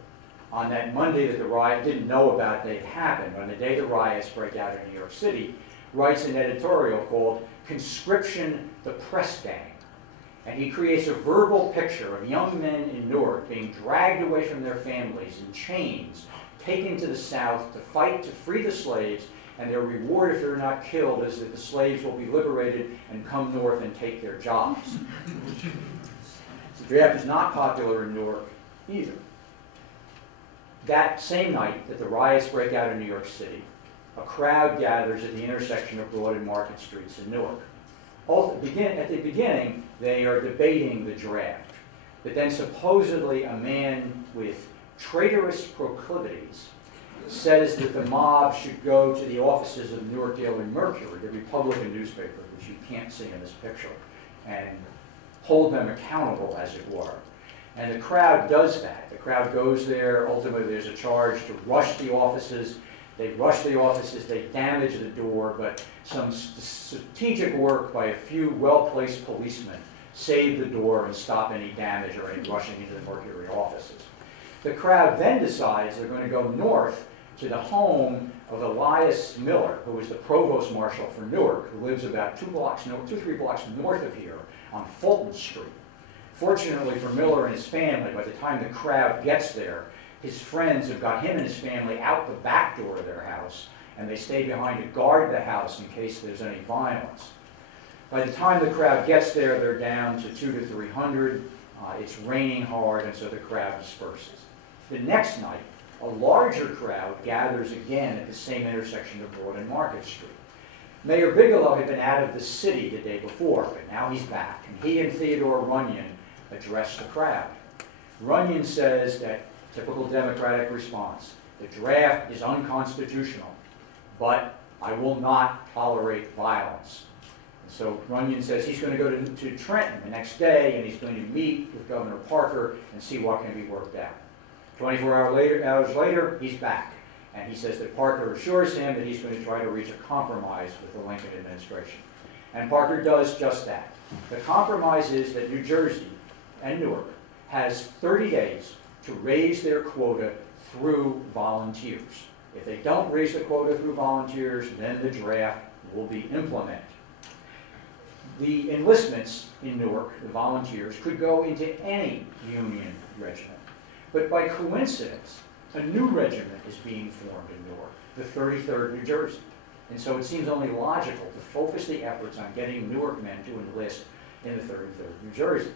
on that Monday that the riot, didn't know about it, it happened, on the day the riots break out in New York City, writes an editorial called Conscription, the Press Gang. And he creates a verbal picture of young men in Newark being dragged away from their families in chains, taken to the South to fight to free the slaves, and their reward if they're not killed is that the slaves will be liberated and come north and take their jobs. The draft is not popular in Newark either. That same night that the riots break out in New York City, a crowd gathers at the intersection of Broad and Market Streets in Newark. At the beginning, they are debating the draft, but then supposedly a man with traitorous proclivities says that the mob should go to the offices of the Newark Daily Mercury, the Republican newspaper, which you can't see in this picture, and hold them accountable, as it were. And the crowd does that. The crowd goes there. Ultimately, there's a charge to rush the offices. They rush the offices, they damage the door, but some strategic work by a few well-placed policemen save the door and stop any damage or any rushing into the Mercury offices. The crowd then decides they're going to go north to the home of Elias Miller, who is the provost marshal for Newark, who lives about 3 blocks north of here on Fulton Street. Fortunately for Miller and his family, by the time the crowd gets there, his friends have got him and his family out the back door of their house, and they stay behind to guard the house in case there's any violence. By the time the crowd gets there, they're down to 200 to 300. It's raining hard, and so the crowd disperses. The next night, a larger crowd gathers again at the same intersection of Broad and Market Street. Mayor Bigelow had been out of the city the day before, but now he's back, and he and Theodore Runyon address the crowd. Runyon says that, typical Democratic response, the draft is unconstitutional, but I will not tolerate violence. And so Runyon says he's going to go to Trenton the next day, and he's going to meet with Governor Parker and see what can be worked out. 24 hours later, he's back. And he says that Parker assures him that he's going to try to reach a compromise with the Lincoln administration. And Parker does just that. The compromise is that New Jersey and Newark has 30 days to raise their quota through volunteers. If they don't raise the quota through volunteers, then the draft will be implemented. The enlistments in Newark, the volunteers, could go into any Union regiment. But by coincidence, a new regiment is being formed in Newark, the 33rd New Jersey. And so it seems only logical to focus the efforts on getting Newark men to enlist in the 33rd New Jersey.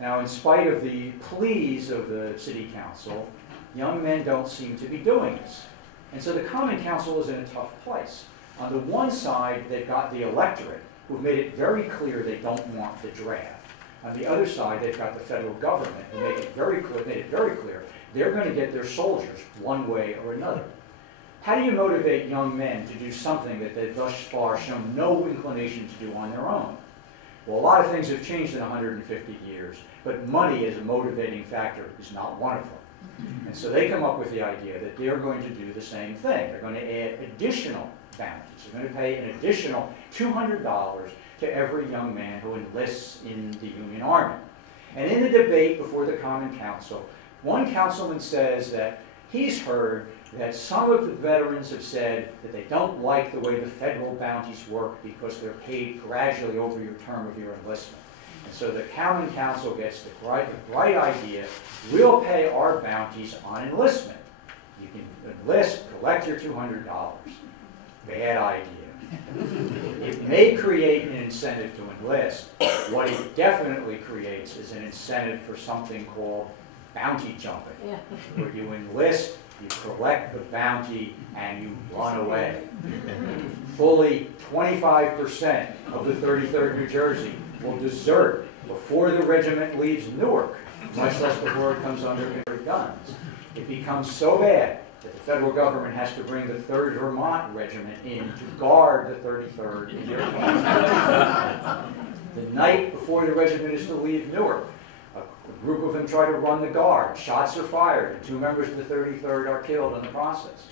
Now, in spite of the pleas of the city council, young men don't seem to be doing this. And so the Common Council is in a tough place. On the one side, they've got the electorate, who've made it very clear they don't want the draft. On the other side, they've got the federal government, who made it very clear they're going to get their soldiers one way or another. How do you motivate young men to do something that they've thus far shown no inclination to do on their own? Well, a lot of things have changed in 150 years, but money as a motivating factor is not one of them. And so they come up with the idea that they're going to do the same thing. They're going to add additional bounties. They're going to pay an additional $200 to every young man who enlists in the Union Army. And in the debate before the Common Council, one councilman says that he's heard that some of the veterans have said that they don't like the way the federal bounties work because they're paid gradually over your term of your enlistment. And so the Common Council gets the bright idea, we'll pay our bounties on enlistment. You can enlist, collect your $200. Bad idea. It may create an incentive to enlist. What it definitely creates is an incentive for something called bounty jumping, where you enlist, you collect the bounty, and you run away. Fully 25% of the 33rd New Jersey will desert before the regiment leaves Newark, much less before it comes under guns. It becomes so bad that the federal government has to bring the 3rd Vermont Regiment in to guard the 33rd in their camp. The night before the regiment is to leave Newark, a group of them try to run the guard. Shots are fired, and 2 members of the 33rd are killed in the process.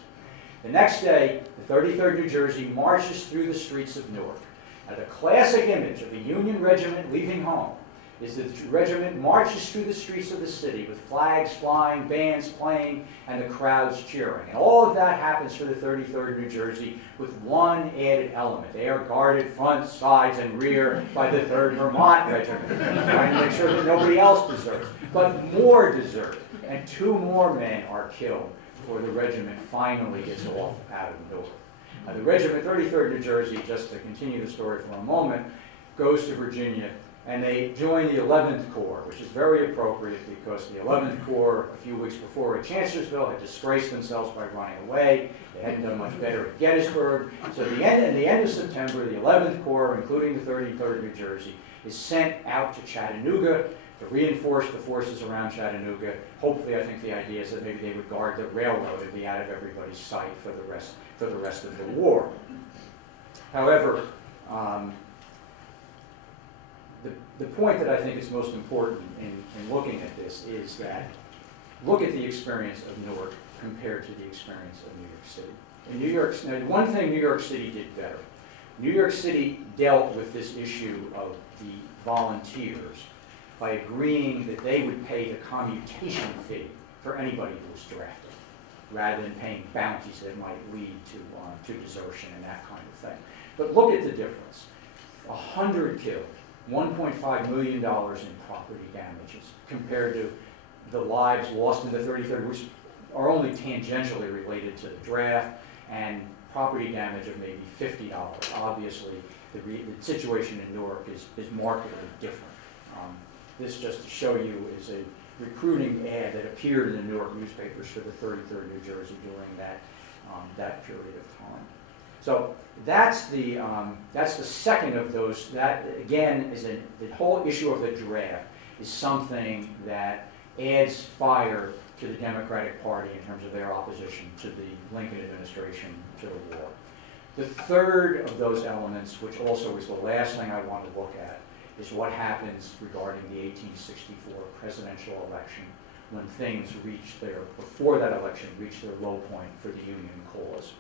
The next day, the 33rd New Jersey marches through the streets of Newark. Now, the classic image of a Union regiment leaving home is that the regiment marches through the streets of the city with flags flying, bands playing, and the crowds cheering. And all of that happens for the 33rd New Jersey with one added element. They are guarded front, sides, and rear by the 3rd Vermont Regiment, trying to make sure that nobody else deserts. But more desert, and 2 more men are killed before the regiment finally gets off out of Newark. Now, the regiment, 33rd New Jersey, just to continue the story for a moment, goes to Virginia, and they join the 11th Corps, which is very appropriate because the 11th Corps, a few weeks before at Chancellorsville, had disgraced themselves by running away. They hadn't done much better at Gettysburg. So in the end of September, the 11th Corps, including the 33rd New Jersey, is sent out to Chattanooga to reinforce the forces around Chattanooga. Hopefully, I think the idea is that maybe they would guard the railroad and be out of everybody's sight for the rest of the war. However, the point that I think is most important in looking at this is that look at the experience of Newark compared to the experience of New York City. In New York, now one thing New York City did better. New York City dealt with this issue of the volunteers by agreeing that they would pay the commutation fee for anybody who was drafted, rather than paying bounties that might lead to desertion and that kind of thing. But look at the difference. 100 killed. $1.5 million in property damages compared to the lives lost in the 33rd, which are only tangentially related to the draft, and property damage of maybe $50. Obviously, the situation in Newark is markedly different. This, just to show you, is a recruiting ad that appeared in the Newark newspapers for the 33rd New Jersey during that period of time. So that's the second of those. That again is the whole issue of the draft is something that adds fire to the Democratic Party in terms of their opposition to the Lincoln administration to the war. The third of those elements, which also is the last thing I want to look at, is what happens regarding the 1864 presidential election when things before that election reached their low point for the Union cause.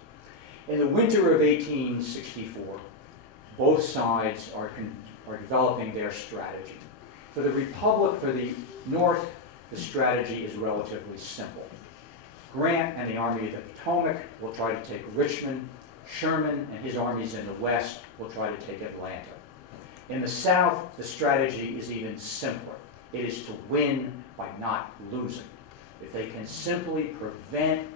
In the winter of 1864, both sides are developing their strategy. For the North, the strategy is relatively simple. Grant and the Army of the Potomac will try to take Richmond. Sherman and his armies in the West will try to take Atlanta. In the South, the strategy is even simpler. It is to win by not losing. If they can simply prevent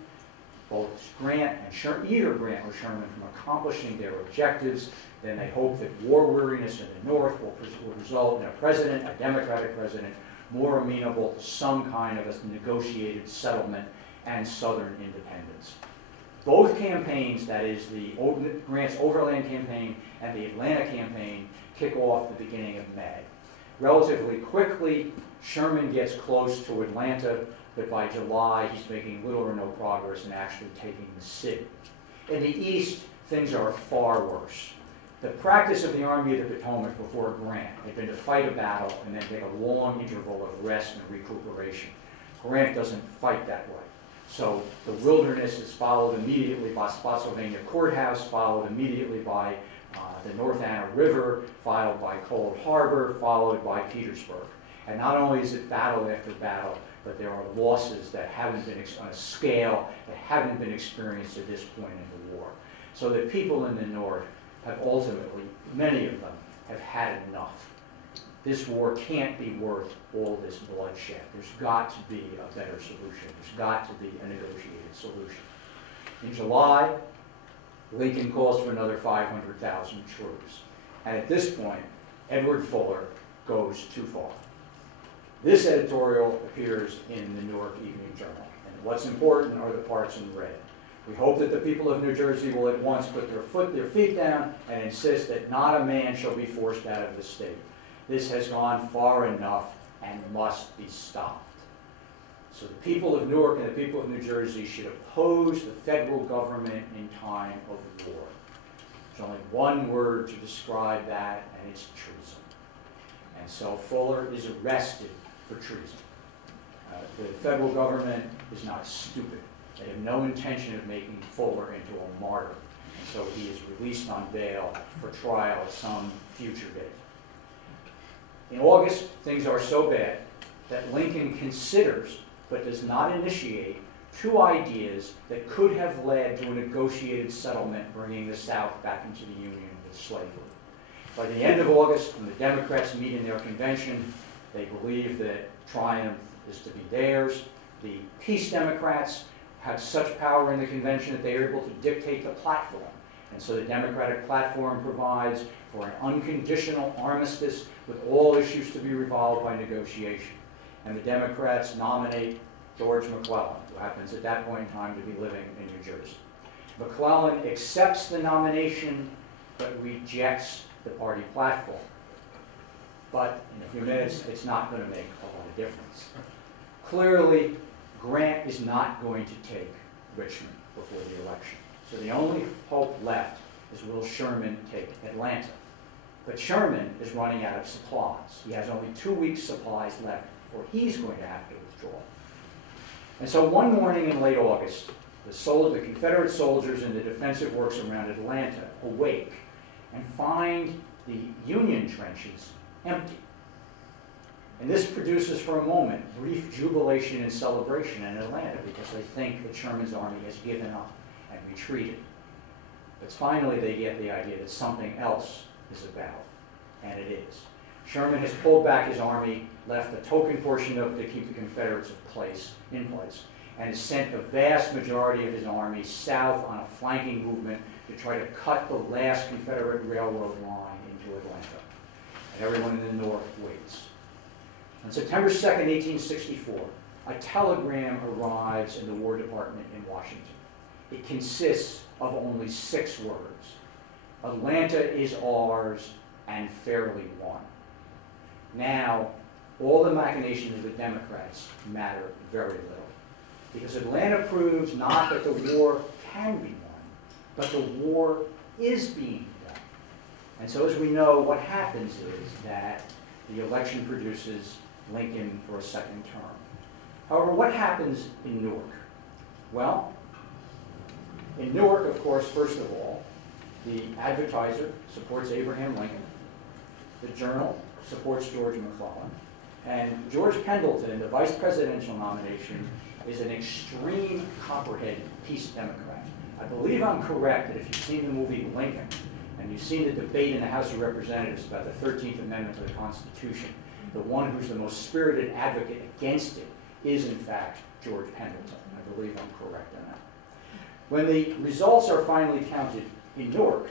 both Grant and Sherman, either Grant or Sherman, from accomplishing their objectives, then they hope that war weariness in the North will result in a Democratic president, more amenable to some kind of a negotiated settlement and Southern independence. Both campaigns, that is Grant's Overland campaign and the Atlanta campaign, kick off the beginning of May. Relatively quickly, Sherman gets close to Atlanta, but by July he's making little or no progress in actually taking the city. In the East, things are far worse. The practice of the Army of the Potomac before Grant had been to fight a battle and then take a long interval of rest and recuperation. Grant doesn't fight that way. So the Wilderness is followed immediately by Spotsylvania Courthouse, followed immediately by the North Anna River, followed by Cold Harbor, followed by Petersburg. And not only is it battle after battle, but there are losses that haven't been on a scale that haven't been experienced at this point in the war. So the people in the North have ultimately, many of them, have had enough. this war can't be worth all this bloodshed. There's got to be a better solution. There's got to be a negotiated solution. In July, Lincoln calls for another 500,000 troops. And at this point, Edward Fuller goes too far. This editorial appears in the Newark Evening Journal. And what's important are the parts in red. We hope that the people of New Jersey will at once put their feet down and insist that not a man shall be forced out of the state. This has gone far enough and must be stopped. So the people of Newark and the people of New Jersey should oppose the federal government in time of war. There's only one word to describe that, and it's treason. And so Fuller is arrested for treason. The federal government is not stupid. They have no intention of making Fuller into a martyr. And so he is released on bail for trial at some future date. In August, things are so bad that Lincoln considers, but does not initiate, two ideas that could have led to a negotiated settlement bringing the South back into the Union with slavery. By the end of August, when the Democrats meet in their convention, they believe that triumph is to be theirs. The Peace Democrats had such power in the convention that they are able to dictate the platform. And so the Democratic platform provides for an unconditional armistice with all issues to be resolved by negotiation. And the Democrats nominate George McClellan, who happens at that point in time to be living in New Jersey. McClellan accepts the nomination, but rejects the party platform. But in a few minutes, it's not going to make a lot of difference. Clearly, Grant is not going to take Richmond before the election. So the only hope left is will Sherman take Atlanta. But Sherman is running out of supplies. He has only 2 weeks' supplies left before he's going to have to withdraw. And so one morning in late August, the Confederate soldiers in the defensive works around Atlanta awake and find the Union trenches empty. And this produces for a moment brief jubilation and celebration in Atlanta because they think that Sherman's army has given up and retreated. But finally they get the idea that something else is about, and it is. Sherman has pulled back his army, left a token portion of it to keep the Confederates in place, and has sent the vast majority of his army south on a flanking movement to try to cut the last Confederate railroad line into Atlanta. And everyone in the North waits. On September 2nd, 1864, a telegram arrives in the War Department in Washington. It consists of only 6 words. Atlanta is ours and fairly won. Now, all the machinations of the Democrats matter very little. Because Atlanta proves not that the war can be won, but the war is being done. And so as we know, what happens is that the election produces Lincoln for a second term. However, what happens in Newark? Well, in Newark, of course, first of all, the Advertiser supports Abraham Lincoln. The Journal supports George McClellan. And George Pendleton, the vice presidential nomination, is an extreme copperhead Peace Democrat. I believe I'm correct that if you've seen the movie Lincoln, and you've seen the debate in the House of Representatives about the 13th Amendment to the Constitution, the one who's the most spirited advocate against it is, in fact, George Pendleton. I believe I'm correct on that. When the results are finally counted in Newark,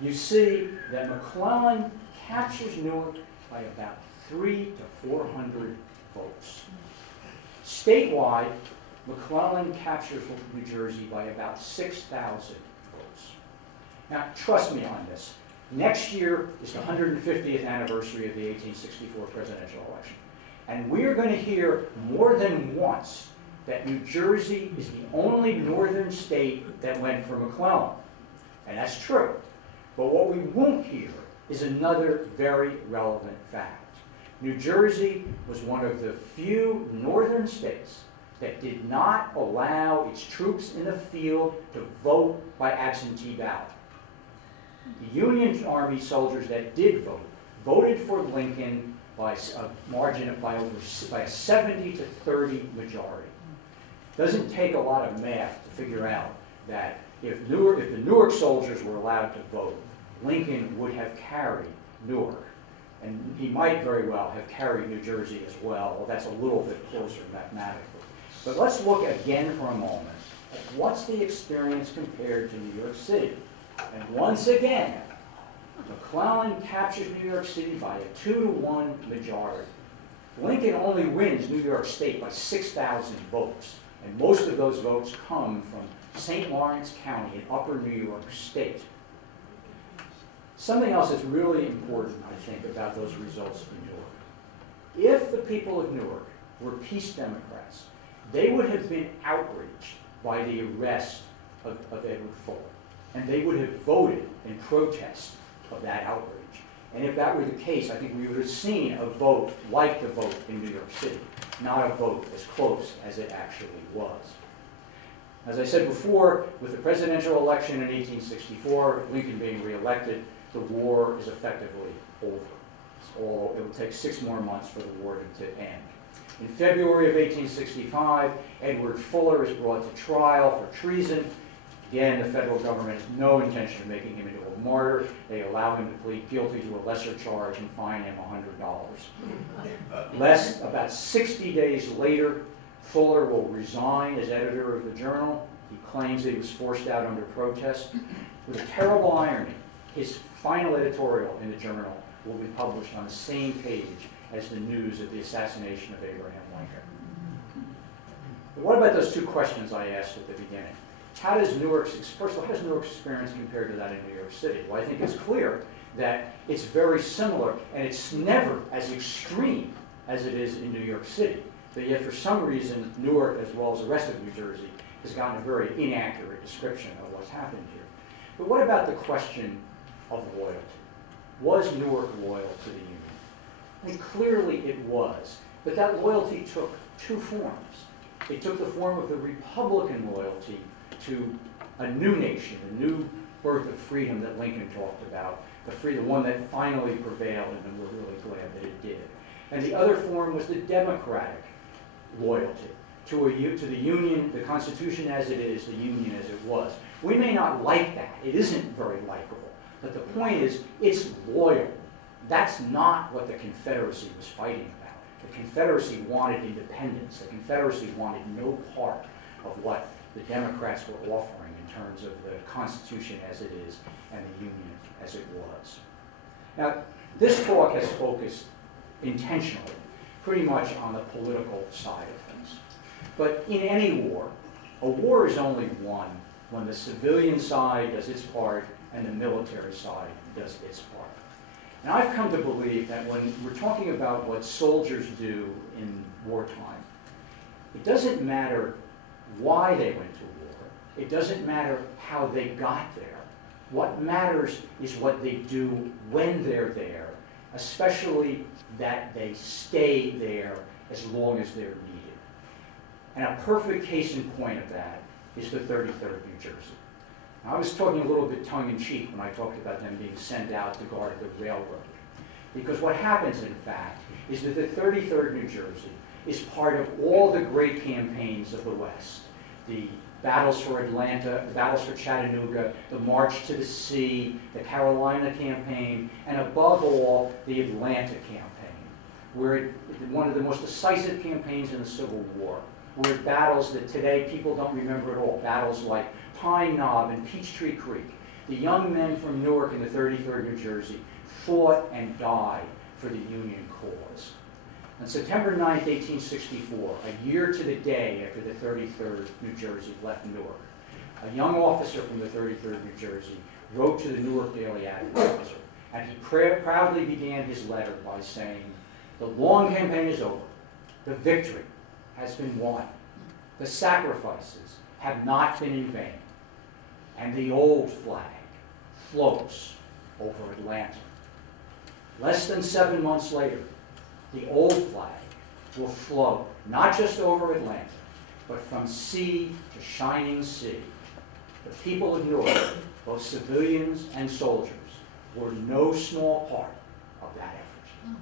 you see that McClellan captures Newark by about 300 to 400 votes. Statewide, McClellan captures New Jersey by about 6,000 votes. Now, trust me on this. Next year is the 150th anniversary of the 1864 presidential election. And we're going to hear more than once that New Jersey is the only northern state that went for McClellan. And that's true. But what we won't hear is another very relevant fact. New Jersey was one of the few northern states that did not allow its troops in the field to vote by absentee ballot. The Union Army soldiers that did vote voted for Lincoln by a margin of by a 70 to 30 majority. It doesn't take a lot of math to figure out that if the Newark soldiers were allowed to vote, Lincoln would have carried Newark. And he might very well have carried New Jersey as well, well, that's a little bit closer mathematically. But let's look again for a moment at what's the experience compared to New York City. And once again, McClellan captures New York City by a 2-to-1 majority. Lincoln only wins New York State by 6,000 votes, and most of those votes come from St. Lawrence County in upper New York State. Something else that's really important, I think, about those results in Newark. If the people of Newark were peace Democrats, they would have been outraged by the arrest of Edward Fuller, and they would have voted in protest of that outrage. And if that were the case, I think we would have seen a vote like the vote in New York City, not a vote as close as it actually was. As I said before, with the presidential election in 1864, Lincoln being reelected, the war is effectively over. It will take 6 more months for the war to end. In February of 1865, Edward Fuller is brought to trial for treason. Again, the federal government has no intention of making him into a martyr. They allow him to plead guilty to a lesser charge and fine him $100. About 60 days later, Fuller will resign as editor of the Journal. He claims that he was forced out under protest. With a terrible irony, his final editorial in the Journal will be published on the same page as the news of the assassination of Abraham Lincoln. But what about those 2 questions I asked at the beginning? First of all, how does Newark's experience compare to that in New York City? Well, I think it's clear that it's very similar, and it's never as extreme as it is in New York City. But yet, for some reason, Newark, as well as the rest of New Jersey, has gotten a very inaccurate description of what's happened here. But what about the question of loyalty? Was Newark loyal to the Union? I mean, clearly it was, but that loyalty took 2 forms. It took the form of the Republican loyalty to a new nation, a new birth of freedom that Lincoln talked about, the one that finally prevailed, and we're really glad that it did. And the other form was the Democratic loyalty to the Union, the Constitution as it is, the Union as it was. We may not like that. It isn't very likable. But the point is, it's loyal. That's not what the Confederacy was fighting about. The Confederacy wanted independence. The Confederacy wanted no part of what the Democrats were offering in terms of the Constitution as it is and the Union as it was. Now, this talk has focused intentionally pretty much on the political side of things. But in any war, a war is only won when the civilian side does its part and the military side does its part. And I've come to believe that when we're talking about what soldiers do in wartime, it doesn't matter why they went to war. It doesn't matter how they got there. What matters is what they do when they're there, especially that they stay there as long as they're needed. And a perfect case in point of that is the 33rd New Jersey. Now, I was talking a little bit tongue-in-cheek when I talked about them being sent out to guard the railroad. Because what happens, in fact, is that the 33rd New Jersey is part of all the great campaigns of the West. The battles for Atlanta, the battles for Chattanooga, the March to the Sea, the Carolina campaign, and above all, the Atlanta campaign, where one of the most decisive campaigns in the Civil War, where battles that today people don't remember at all, battles like Pine Knob and Peachtree Creek. The young men from Newark in the 33rd New Jersey fought and died for the Union cause. On September 9th, 1864, a year to the day after the 33rd New Jersey left Newark, a young officer from the 33rd New Jersey wrote to the Newark Daily Advertiser, and he proudly began his letter by saying, "The long campaign is over. The victory has been won. The sacrifices have not been in vain. And the old flag floats over Atlanta." Less than 7 months later, the old flag will float not just over Atlanta, but from sea to shining sea. The people of Newark, both civilians and soldiers, were no small part of that effort.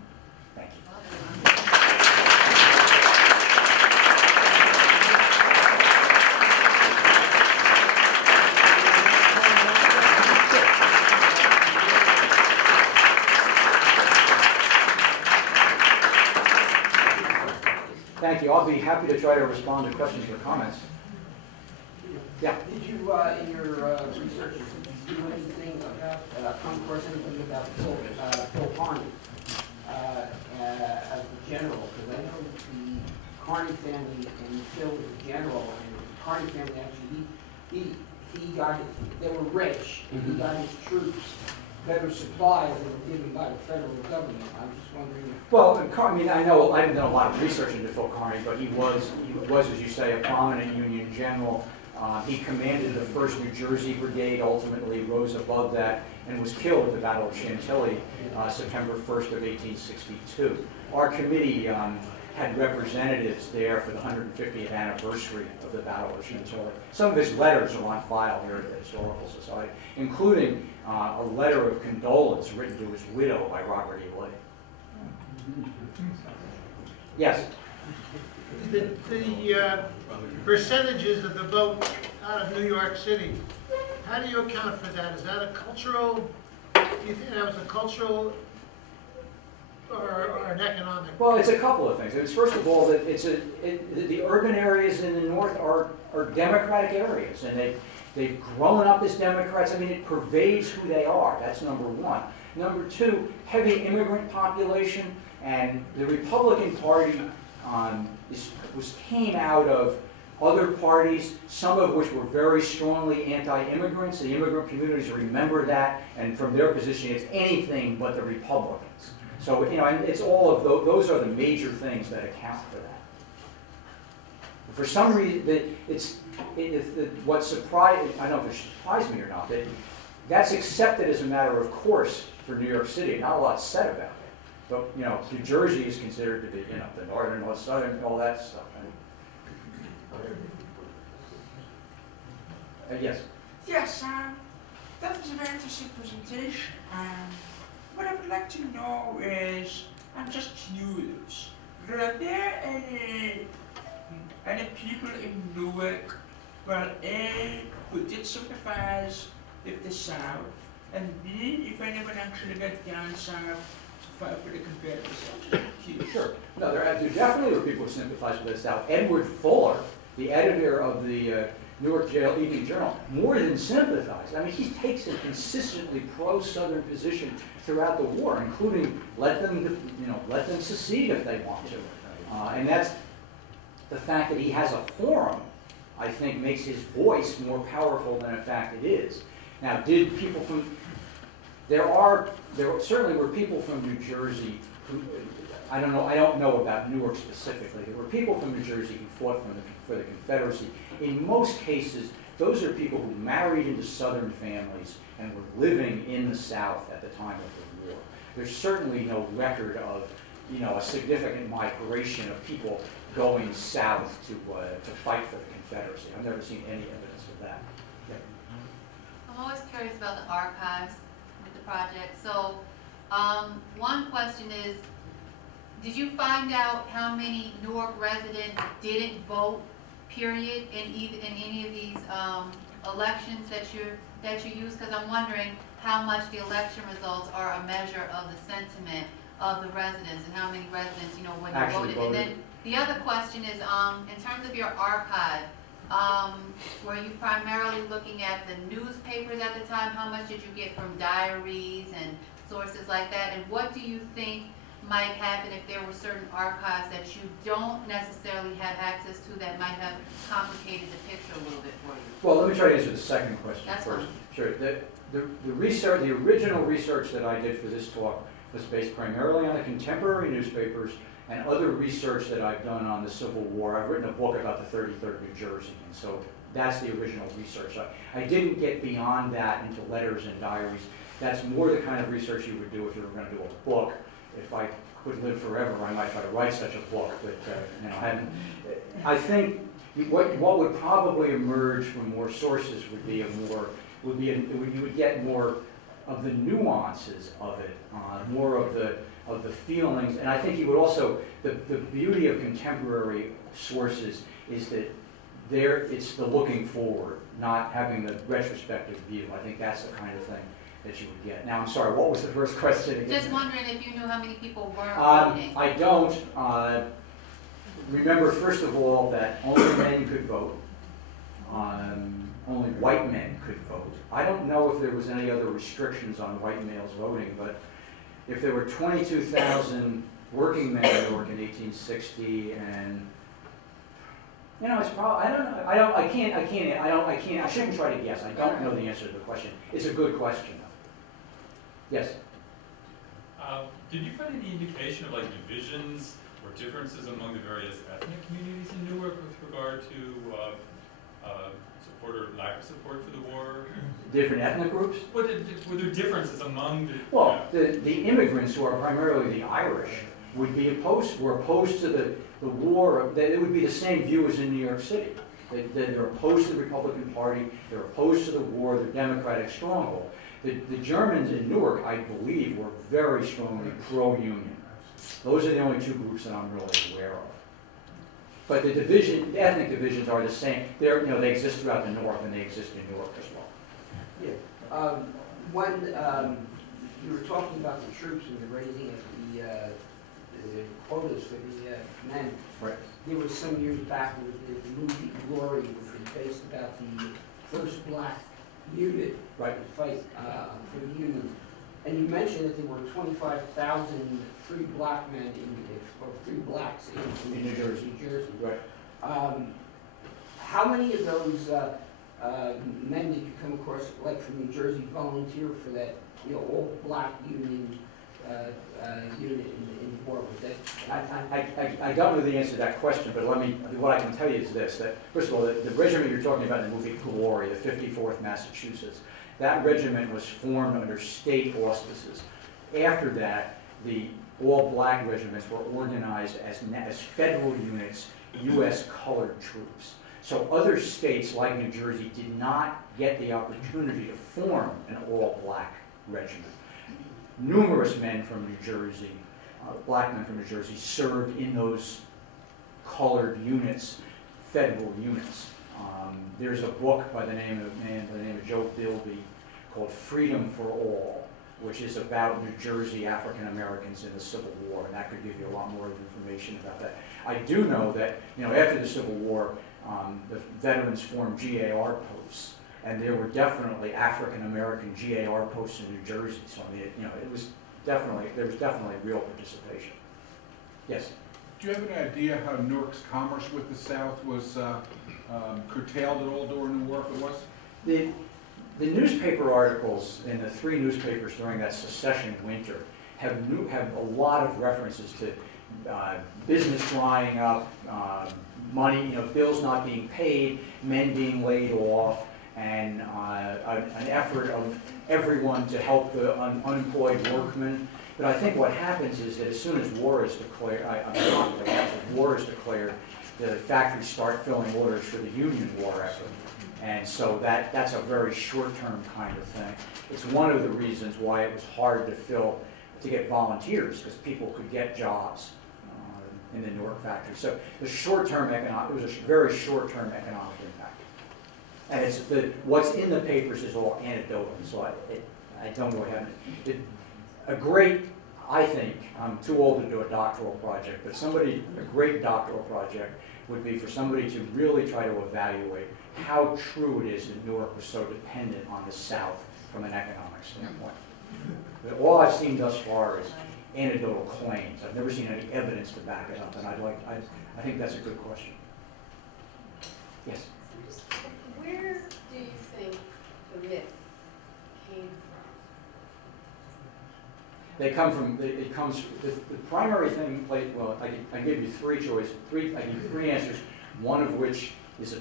Thank you. Thank you. I'll be happy to try to respond to questions or comments. Yeah. Did you, in your research, do anything about, come across anything about Phil Carney as the general? Because I know the Carney family and Phil was a general, and the Carney family actually, he got his, they were rich, and he got his troops better supplies than were given by the federal government. I'm just wondering. Well, I mean, I know I haven't done a lot of research into Phil Carney, but he was, as you say, a prominent Union general. He commanded the 1st New Jersey Brigade, ultimately rose above that, and was killed at the Battle of Chantilly, September 1st of 1862. Our committee had representatives there for the 150th anniversary of the Battle of Chantilly. Some of his letters are on file here at the Historical Society, including a letter of condolence written to his widow by Robert E. Lee. Yes? The percentages of the vote out of New York City, how do you account for that? Is that a cultural, do you think that was a cultural or an economic? Well, it's a couple of things. It's first of all that the urban areas in the north are democratic areas, and they've grown up as Democrats. I mean, it pervades who they are. That's number one. Number two, heavy immigrant population, and the Republican Party came out of other parties, some of which were very strongly anti-immigrants. The immigrant communities remember that, and from their position, it's anything but the Republicans. So, you know, it's all of those are the major things that account for that. For some reason, what surprised, I don't know if it surprised me or not, that's accepted as a matter of course for New York City. Not a lot said about it. But, you know, New Jersey is considered to be, you know, the northern, or southern, all that stuff. Yes? Yes, that was a very interesting presentation. What I would like to know is, I'm just curious, were there any people in Newark who did sympathize with the South, and B, if anyone actually got down south to fight for the Confederacy? I'm just curious. Sure. No, there definitely were people who sympathized with the South. Edward Fuller, the editor of the Newark Jail Evening Journal, more than sympathized. I mean, he takes a consistently pro-Southern position throughout the war, including let them secede if they want to. And that's the fact that he has a forum, I think, makes his voice more powerful than in fact it is. Now, did people from, there certainly were people from New Jersey who, I don't know about Newark specifically. There were people from New Jersey who fought for the Confederacy. In most cases, those are people who married into Southern families and were living in the South at the time of the war. There's certainly no record of, you know, a significant migration of people going south to fight for the Confederacy. I've never seen any evidence of that. Yeah. I'm always curious about the archives with the project. So, one question is, did you find out how many Newark residents didn't vote, period, in any of these elections that you use? Because I'm wondering how much the election results are a measure of the sentiment of the residents and how many residents, you know, when they voted. And then the other question is, in terms of your archive, were you primarily looking at the newspapers at the time? How much did you get from diaries and sources like that? And what do you think might happen if there were certain archives that you don't necessarily have access to that might have complicated the picture a little bit for you? Well, let me try to answer the second question That's first. fine. Sure. The original research that I did for this talk was based primarily on the contemporary newspapers and other research that I've done on the Civil War. I've written a book about the 33rd New Jersey, and so that's the original research. I didn't get beyond that into letters and diaries. That's more the kind of research you would do if you were going to do a book. If I could live forever, I might try to write such a book, but you know, I think what would probably emerge from more sources would be you would get more of the nuances of it, more of the feelings, and I think you would also, the beauty of contemporary sources is that it's the looking forward, not having the retrospective view. I think that's the kind of thing that you would get. Now, I'm sorry, what was the first question again? Just wondering if you knew how many people weren't voting. I don't. remember, first of all, that only men could vote. Only white men could vote. I don't know if there was any other restrictions on white males voting, but if there were 22,000 working men in Newark in 1860, and you know, it's probably, I shouldn't try to guess. I don't know the answer to the question. It's a good question, though. Yes? Did you find any indication of like divisions or differences among the various ethnic communities in Newark with regard to support or lack of support for the war? Different ethnic groups? Were there differences among the... Well, the immigrants, who are primarily the Irish, were opposed to the war. It would be the same view as in New York City. They're opposed to the Republican Party, they're opposed to the war, the Democratic stronghold. The Germans in Newark, I believe, were very strongly pro-union. Those are the only two groups that I'm really aware of. But the ethnic divisions are the same. They exist throughout the North, and they exist in Newark as well. Yeah. When you were talking about the troops and the raising of the quotas for the men, Right. there was some years back with the movie Glory, which was based about the first black unit Right. to fight for the Union. And you mentioned that there were 25,000 free black men or free blacks in New Jersey. New Jersey. Right. How many of those men did you come across, like from New Jersey, volunteer for that, all black Union unit in the war? Was that time? I don't know the answer to that question, but what I can tell you is this, that first of all, the regiment you're talking about in the movie Glory, the 54th Massachusetts, that regiment was formed under state auspices. After that, the all-black regiments were organized as federal units, U.S. colored troops. So other states like New Jersey did not get the opportunity to form an all-black regiment. Numerous men from New Jersey, black men from New Jersey, served in those colored units, federal units. There's a book by the name of Joe Bilby called Freedom for All, which is about New Jersey African Americans in the Civil War, and that could give you a lot more information about that. I do know that after the Civil War, the veterans formed GAR posts, and there were definitely African American GAR posts in New Jersey. So I mean, there was definitely real participation. Yes. Do you have any idea how Newark's commerce with the South was curtailed at all during the war, if it was? The newspaper articles in the three newspapers during that Secession winter have a lot of references to business drying up, money, bills not being paid, men being laid off, and an effort of everyone to help the unemployed workmen. But I think what happens is that as soon as war is declared, the factories start filling orders for the Union war effort. And so that's a very short-term kind of thing. It's one of the reasons why it was hard to get volunteers, because people could get jobs in the Newark factory. So the short-term it was a very short-term economic impact. And what's in the papers is all anecdotal, so I don't really have it. I think, I'm too old to do a doctoral project, but a great doctoral project would be for somebody to really try to evaluate how true it is that Newark was so dependent on the South from an economic standpoint. All I've seen thus far is anecdotal claims. I've never seen any evidence to back it up, and I think that's a good question. Yes? Where do you think the myth came from? They come from, the primary thing, well, I give you I give you three answers, one of which is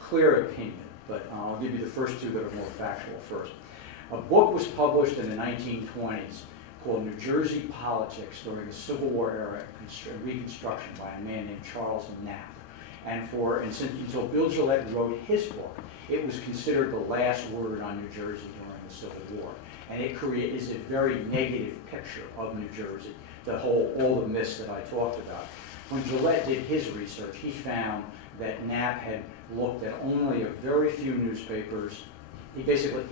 clear opinion, but I'll give you the first two that are more factual first. A book was published in the 1920s called New Jersey Politics during the Civil War era Reconstruction by a man named Charles Knapp. And until Bill Gillette wrote his book, it was considered the last word on New Jersey during the Civil War. And it is a very negative picture of New Jersey, all the myths that I talked about. When Gillette did his research, he found that Knapp had looked at only a very few newspapers. It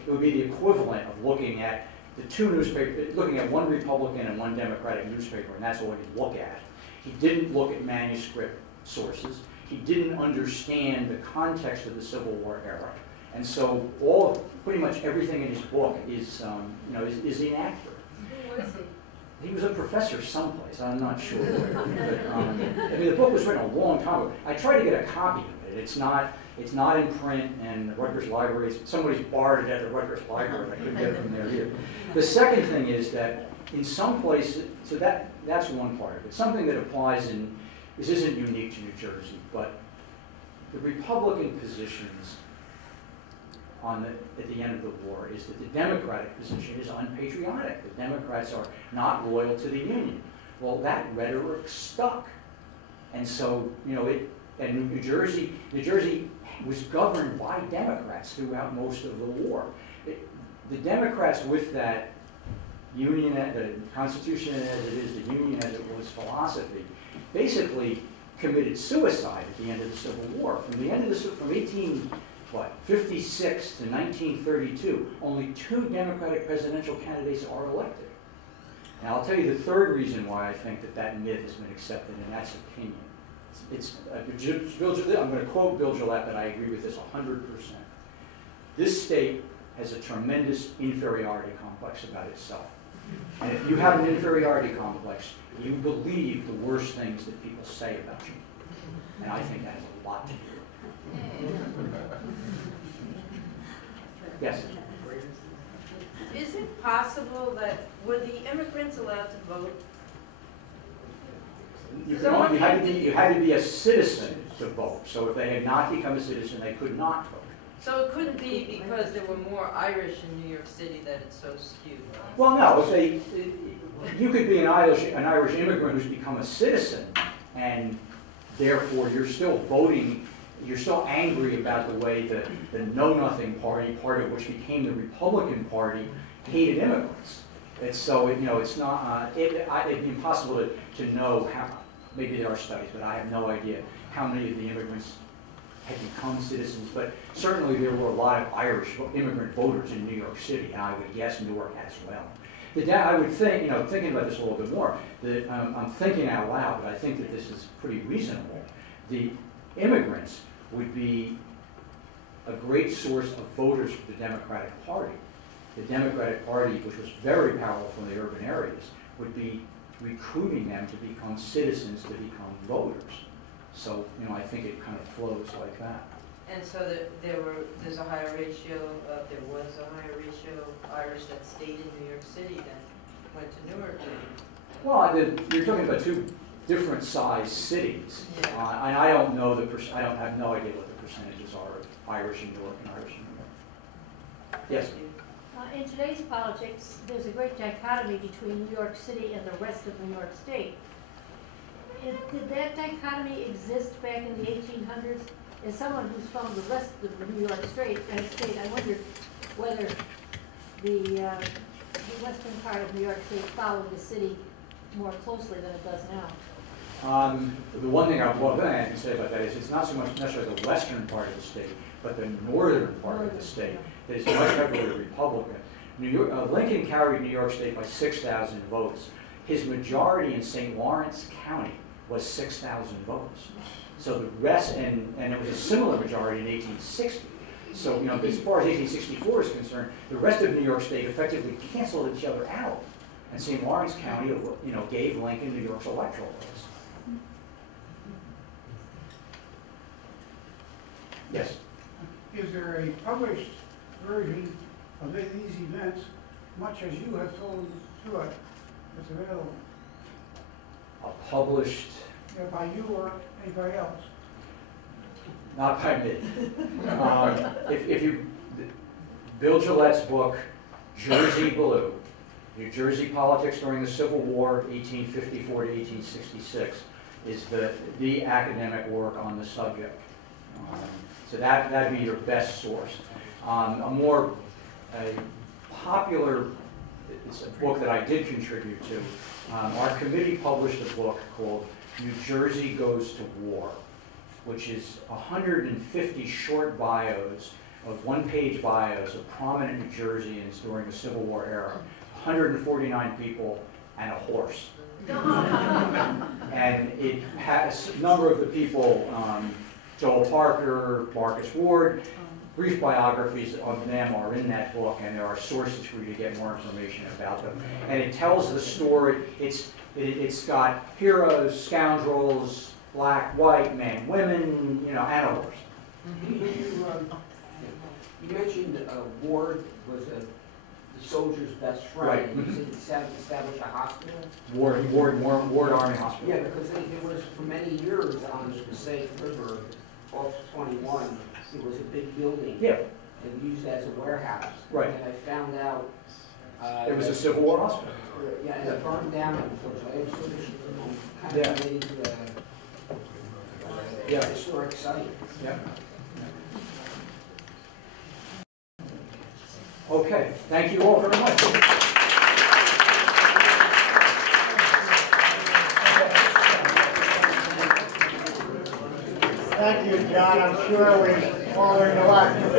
would be the equivalent of looking at the two newspapers, looking at one Republican and one Democratic newspaper, and that's all he'd look at. He didn't look at manuscript sources. He didn't understand the context of the Civil War era. And so pretty much everything in his book is, you know, is inaccurate. Who was he? He was a professor someplace, I'm not sure where. But, I mean, the book was written a long time ago. I tried to get a copy of it. It's not in print, and the Rutgers Library, somebody's borrowed it at the Rutgers Library. I couldn't get it from there either. The second thing is that in some places, so that's one part of it. Something that applies in, this isn't unique to New Jersey, but the Republican positions at the end of the war is that the Democratic position is unpatriotic. The Democrats are not loyal to the Union. Well, that rhetoric stuck. And so, you know, and New Jersey was governed by Democrats throughout most of the war. The Democrats, with that Union, the Constitution as it is, the Union as it was philosophy, basically committed suicide at the end of the Civil War. From the end of from 1856 to 1932, only 2 Democratic presidential candidates are elected. Now, I'll tell you the third reason why I think that myth has been accepted, and that's opinion. I'm going to quote Bill Gillette, but I agree with this 100%. This state has a tremendous inferiority complex about itself. And if you have an inferiority complex, you believe the worst things that people say about you. And I think that has a lot to do with it. Yes? Is it possible that, were the immigrants allowed to vote? You had to be a citizen to vote. So if they had not become a citizen, they could not vote. So it couldn't be because there were more Irish in New York City that it's so skewed? Well, no. You could be an Irish immigrant who's become a citizen, and therefore you're still voting. You're still angry about the way the Know-Nothing Party, part of which became the Republican Party, hated immigrants. It's not. It'd be impossible to know how. Maybe there are studies, but I have no idea how many of the immigrants had become citizens. But certainly there were a lot of Irish immigrant voters in New York City, and I would guess Newark as well. I would think, thinking about this a little bit more, that I'm thinking out loud, but I think that this is pretty reasonable. The immigrants would be a great source of voters for the Democratic Party. The Democratic Party, which was very powerful in the urban areas, would be recruiting them to become citizens, to become voters. So, I think it kind of flows like that. And so there's a higher ratio there was a higher ratio of Irish that stayed in New York City than went to Newark. Well, you're talking about 2 different sized cities. Yeah. And I don't know I don't have no idea what the percentages are of Irish in Newark and Irish in New York. Yes? In today's politics, there's a great dichotomy between New York City and the rest of New York State. Did that dichotomy exist back in the 1800s? As someone who's from the rest of the New York State, I wondered whether the western part of New York State followed the city more closely than it does now. The one thing I can say about that is it's not so much necessarily the western part of the state, but the northern part of the state that is much heavily Republican. Lincoln carried New York State by 6,000 votes. His majority in St. Lawrence County was 6,000 votes. So the rest, and it was a similar majority in 1860. So, as far as 1864 is concerned, the rest of New York State effectively canceled each other out. And St. Lawrence County, gave Lincoln New York's electoral votes. Yes? Is there a published version of these events, much as you have told to it, that's available? A published... Yeah, by you or anybody else? Not by me. Bill Gillette's book, Jersey Blue, New Jersey Politics During the Civil War, 1854 to 1866, is the academic work on the subject. So that'd be your best source. A more popular, it's a book that I did contribute to. Our committee published a book called New Jersey Goes to War, which is 150 short bios of one-page bios of prominent New Jerseyans during the Civil War era, 149 people and a horse. And it has a number of the people, Joel Parker, Marcus Ward, brief biographies of them are in that book, and there are sources for you to get more information about them. And it tells the story. It's got heroes, scoundrels, black, white, men, women, you know, and a horse. You mentioned Ward was the soldier's best friend. Right. You said he established a hospital. Ward Army Hospital. Yeah, because there was for many years on the Passaic River, off 21, it was a big building. Yeah. And used as a warehouse. Right. And I found out. It was a Civil War hospital. Yeah, and it burned down, unfortunately. It was sort of kind of made Yeah. historic site. Yeah. Okay, thank you all very much. Thank you, John. I'm sure we all learned a lot.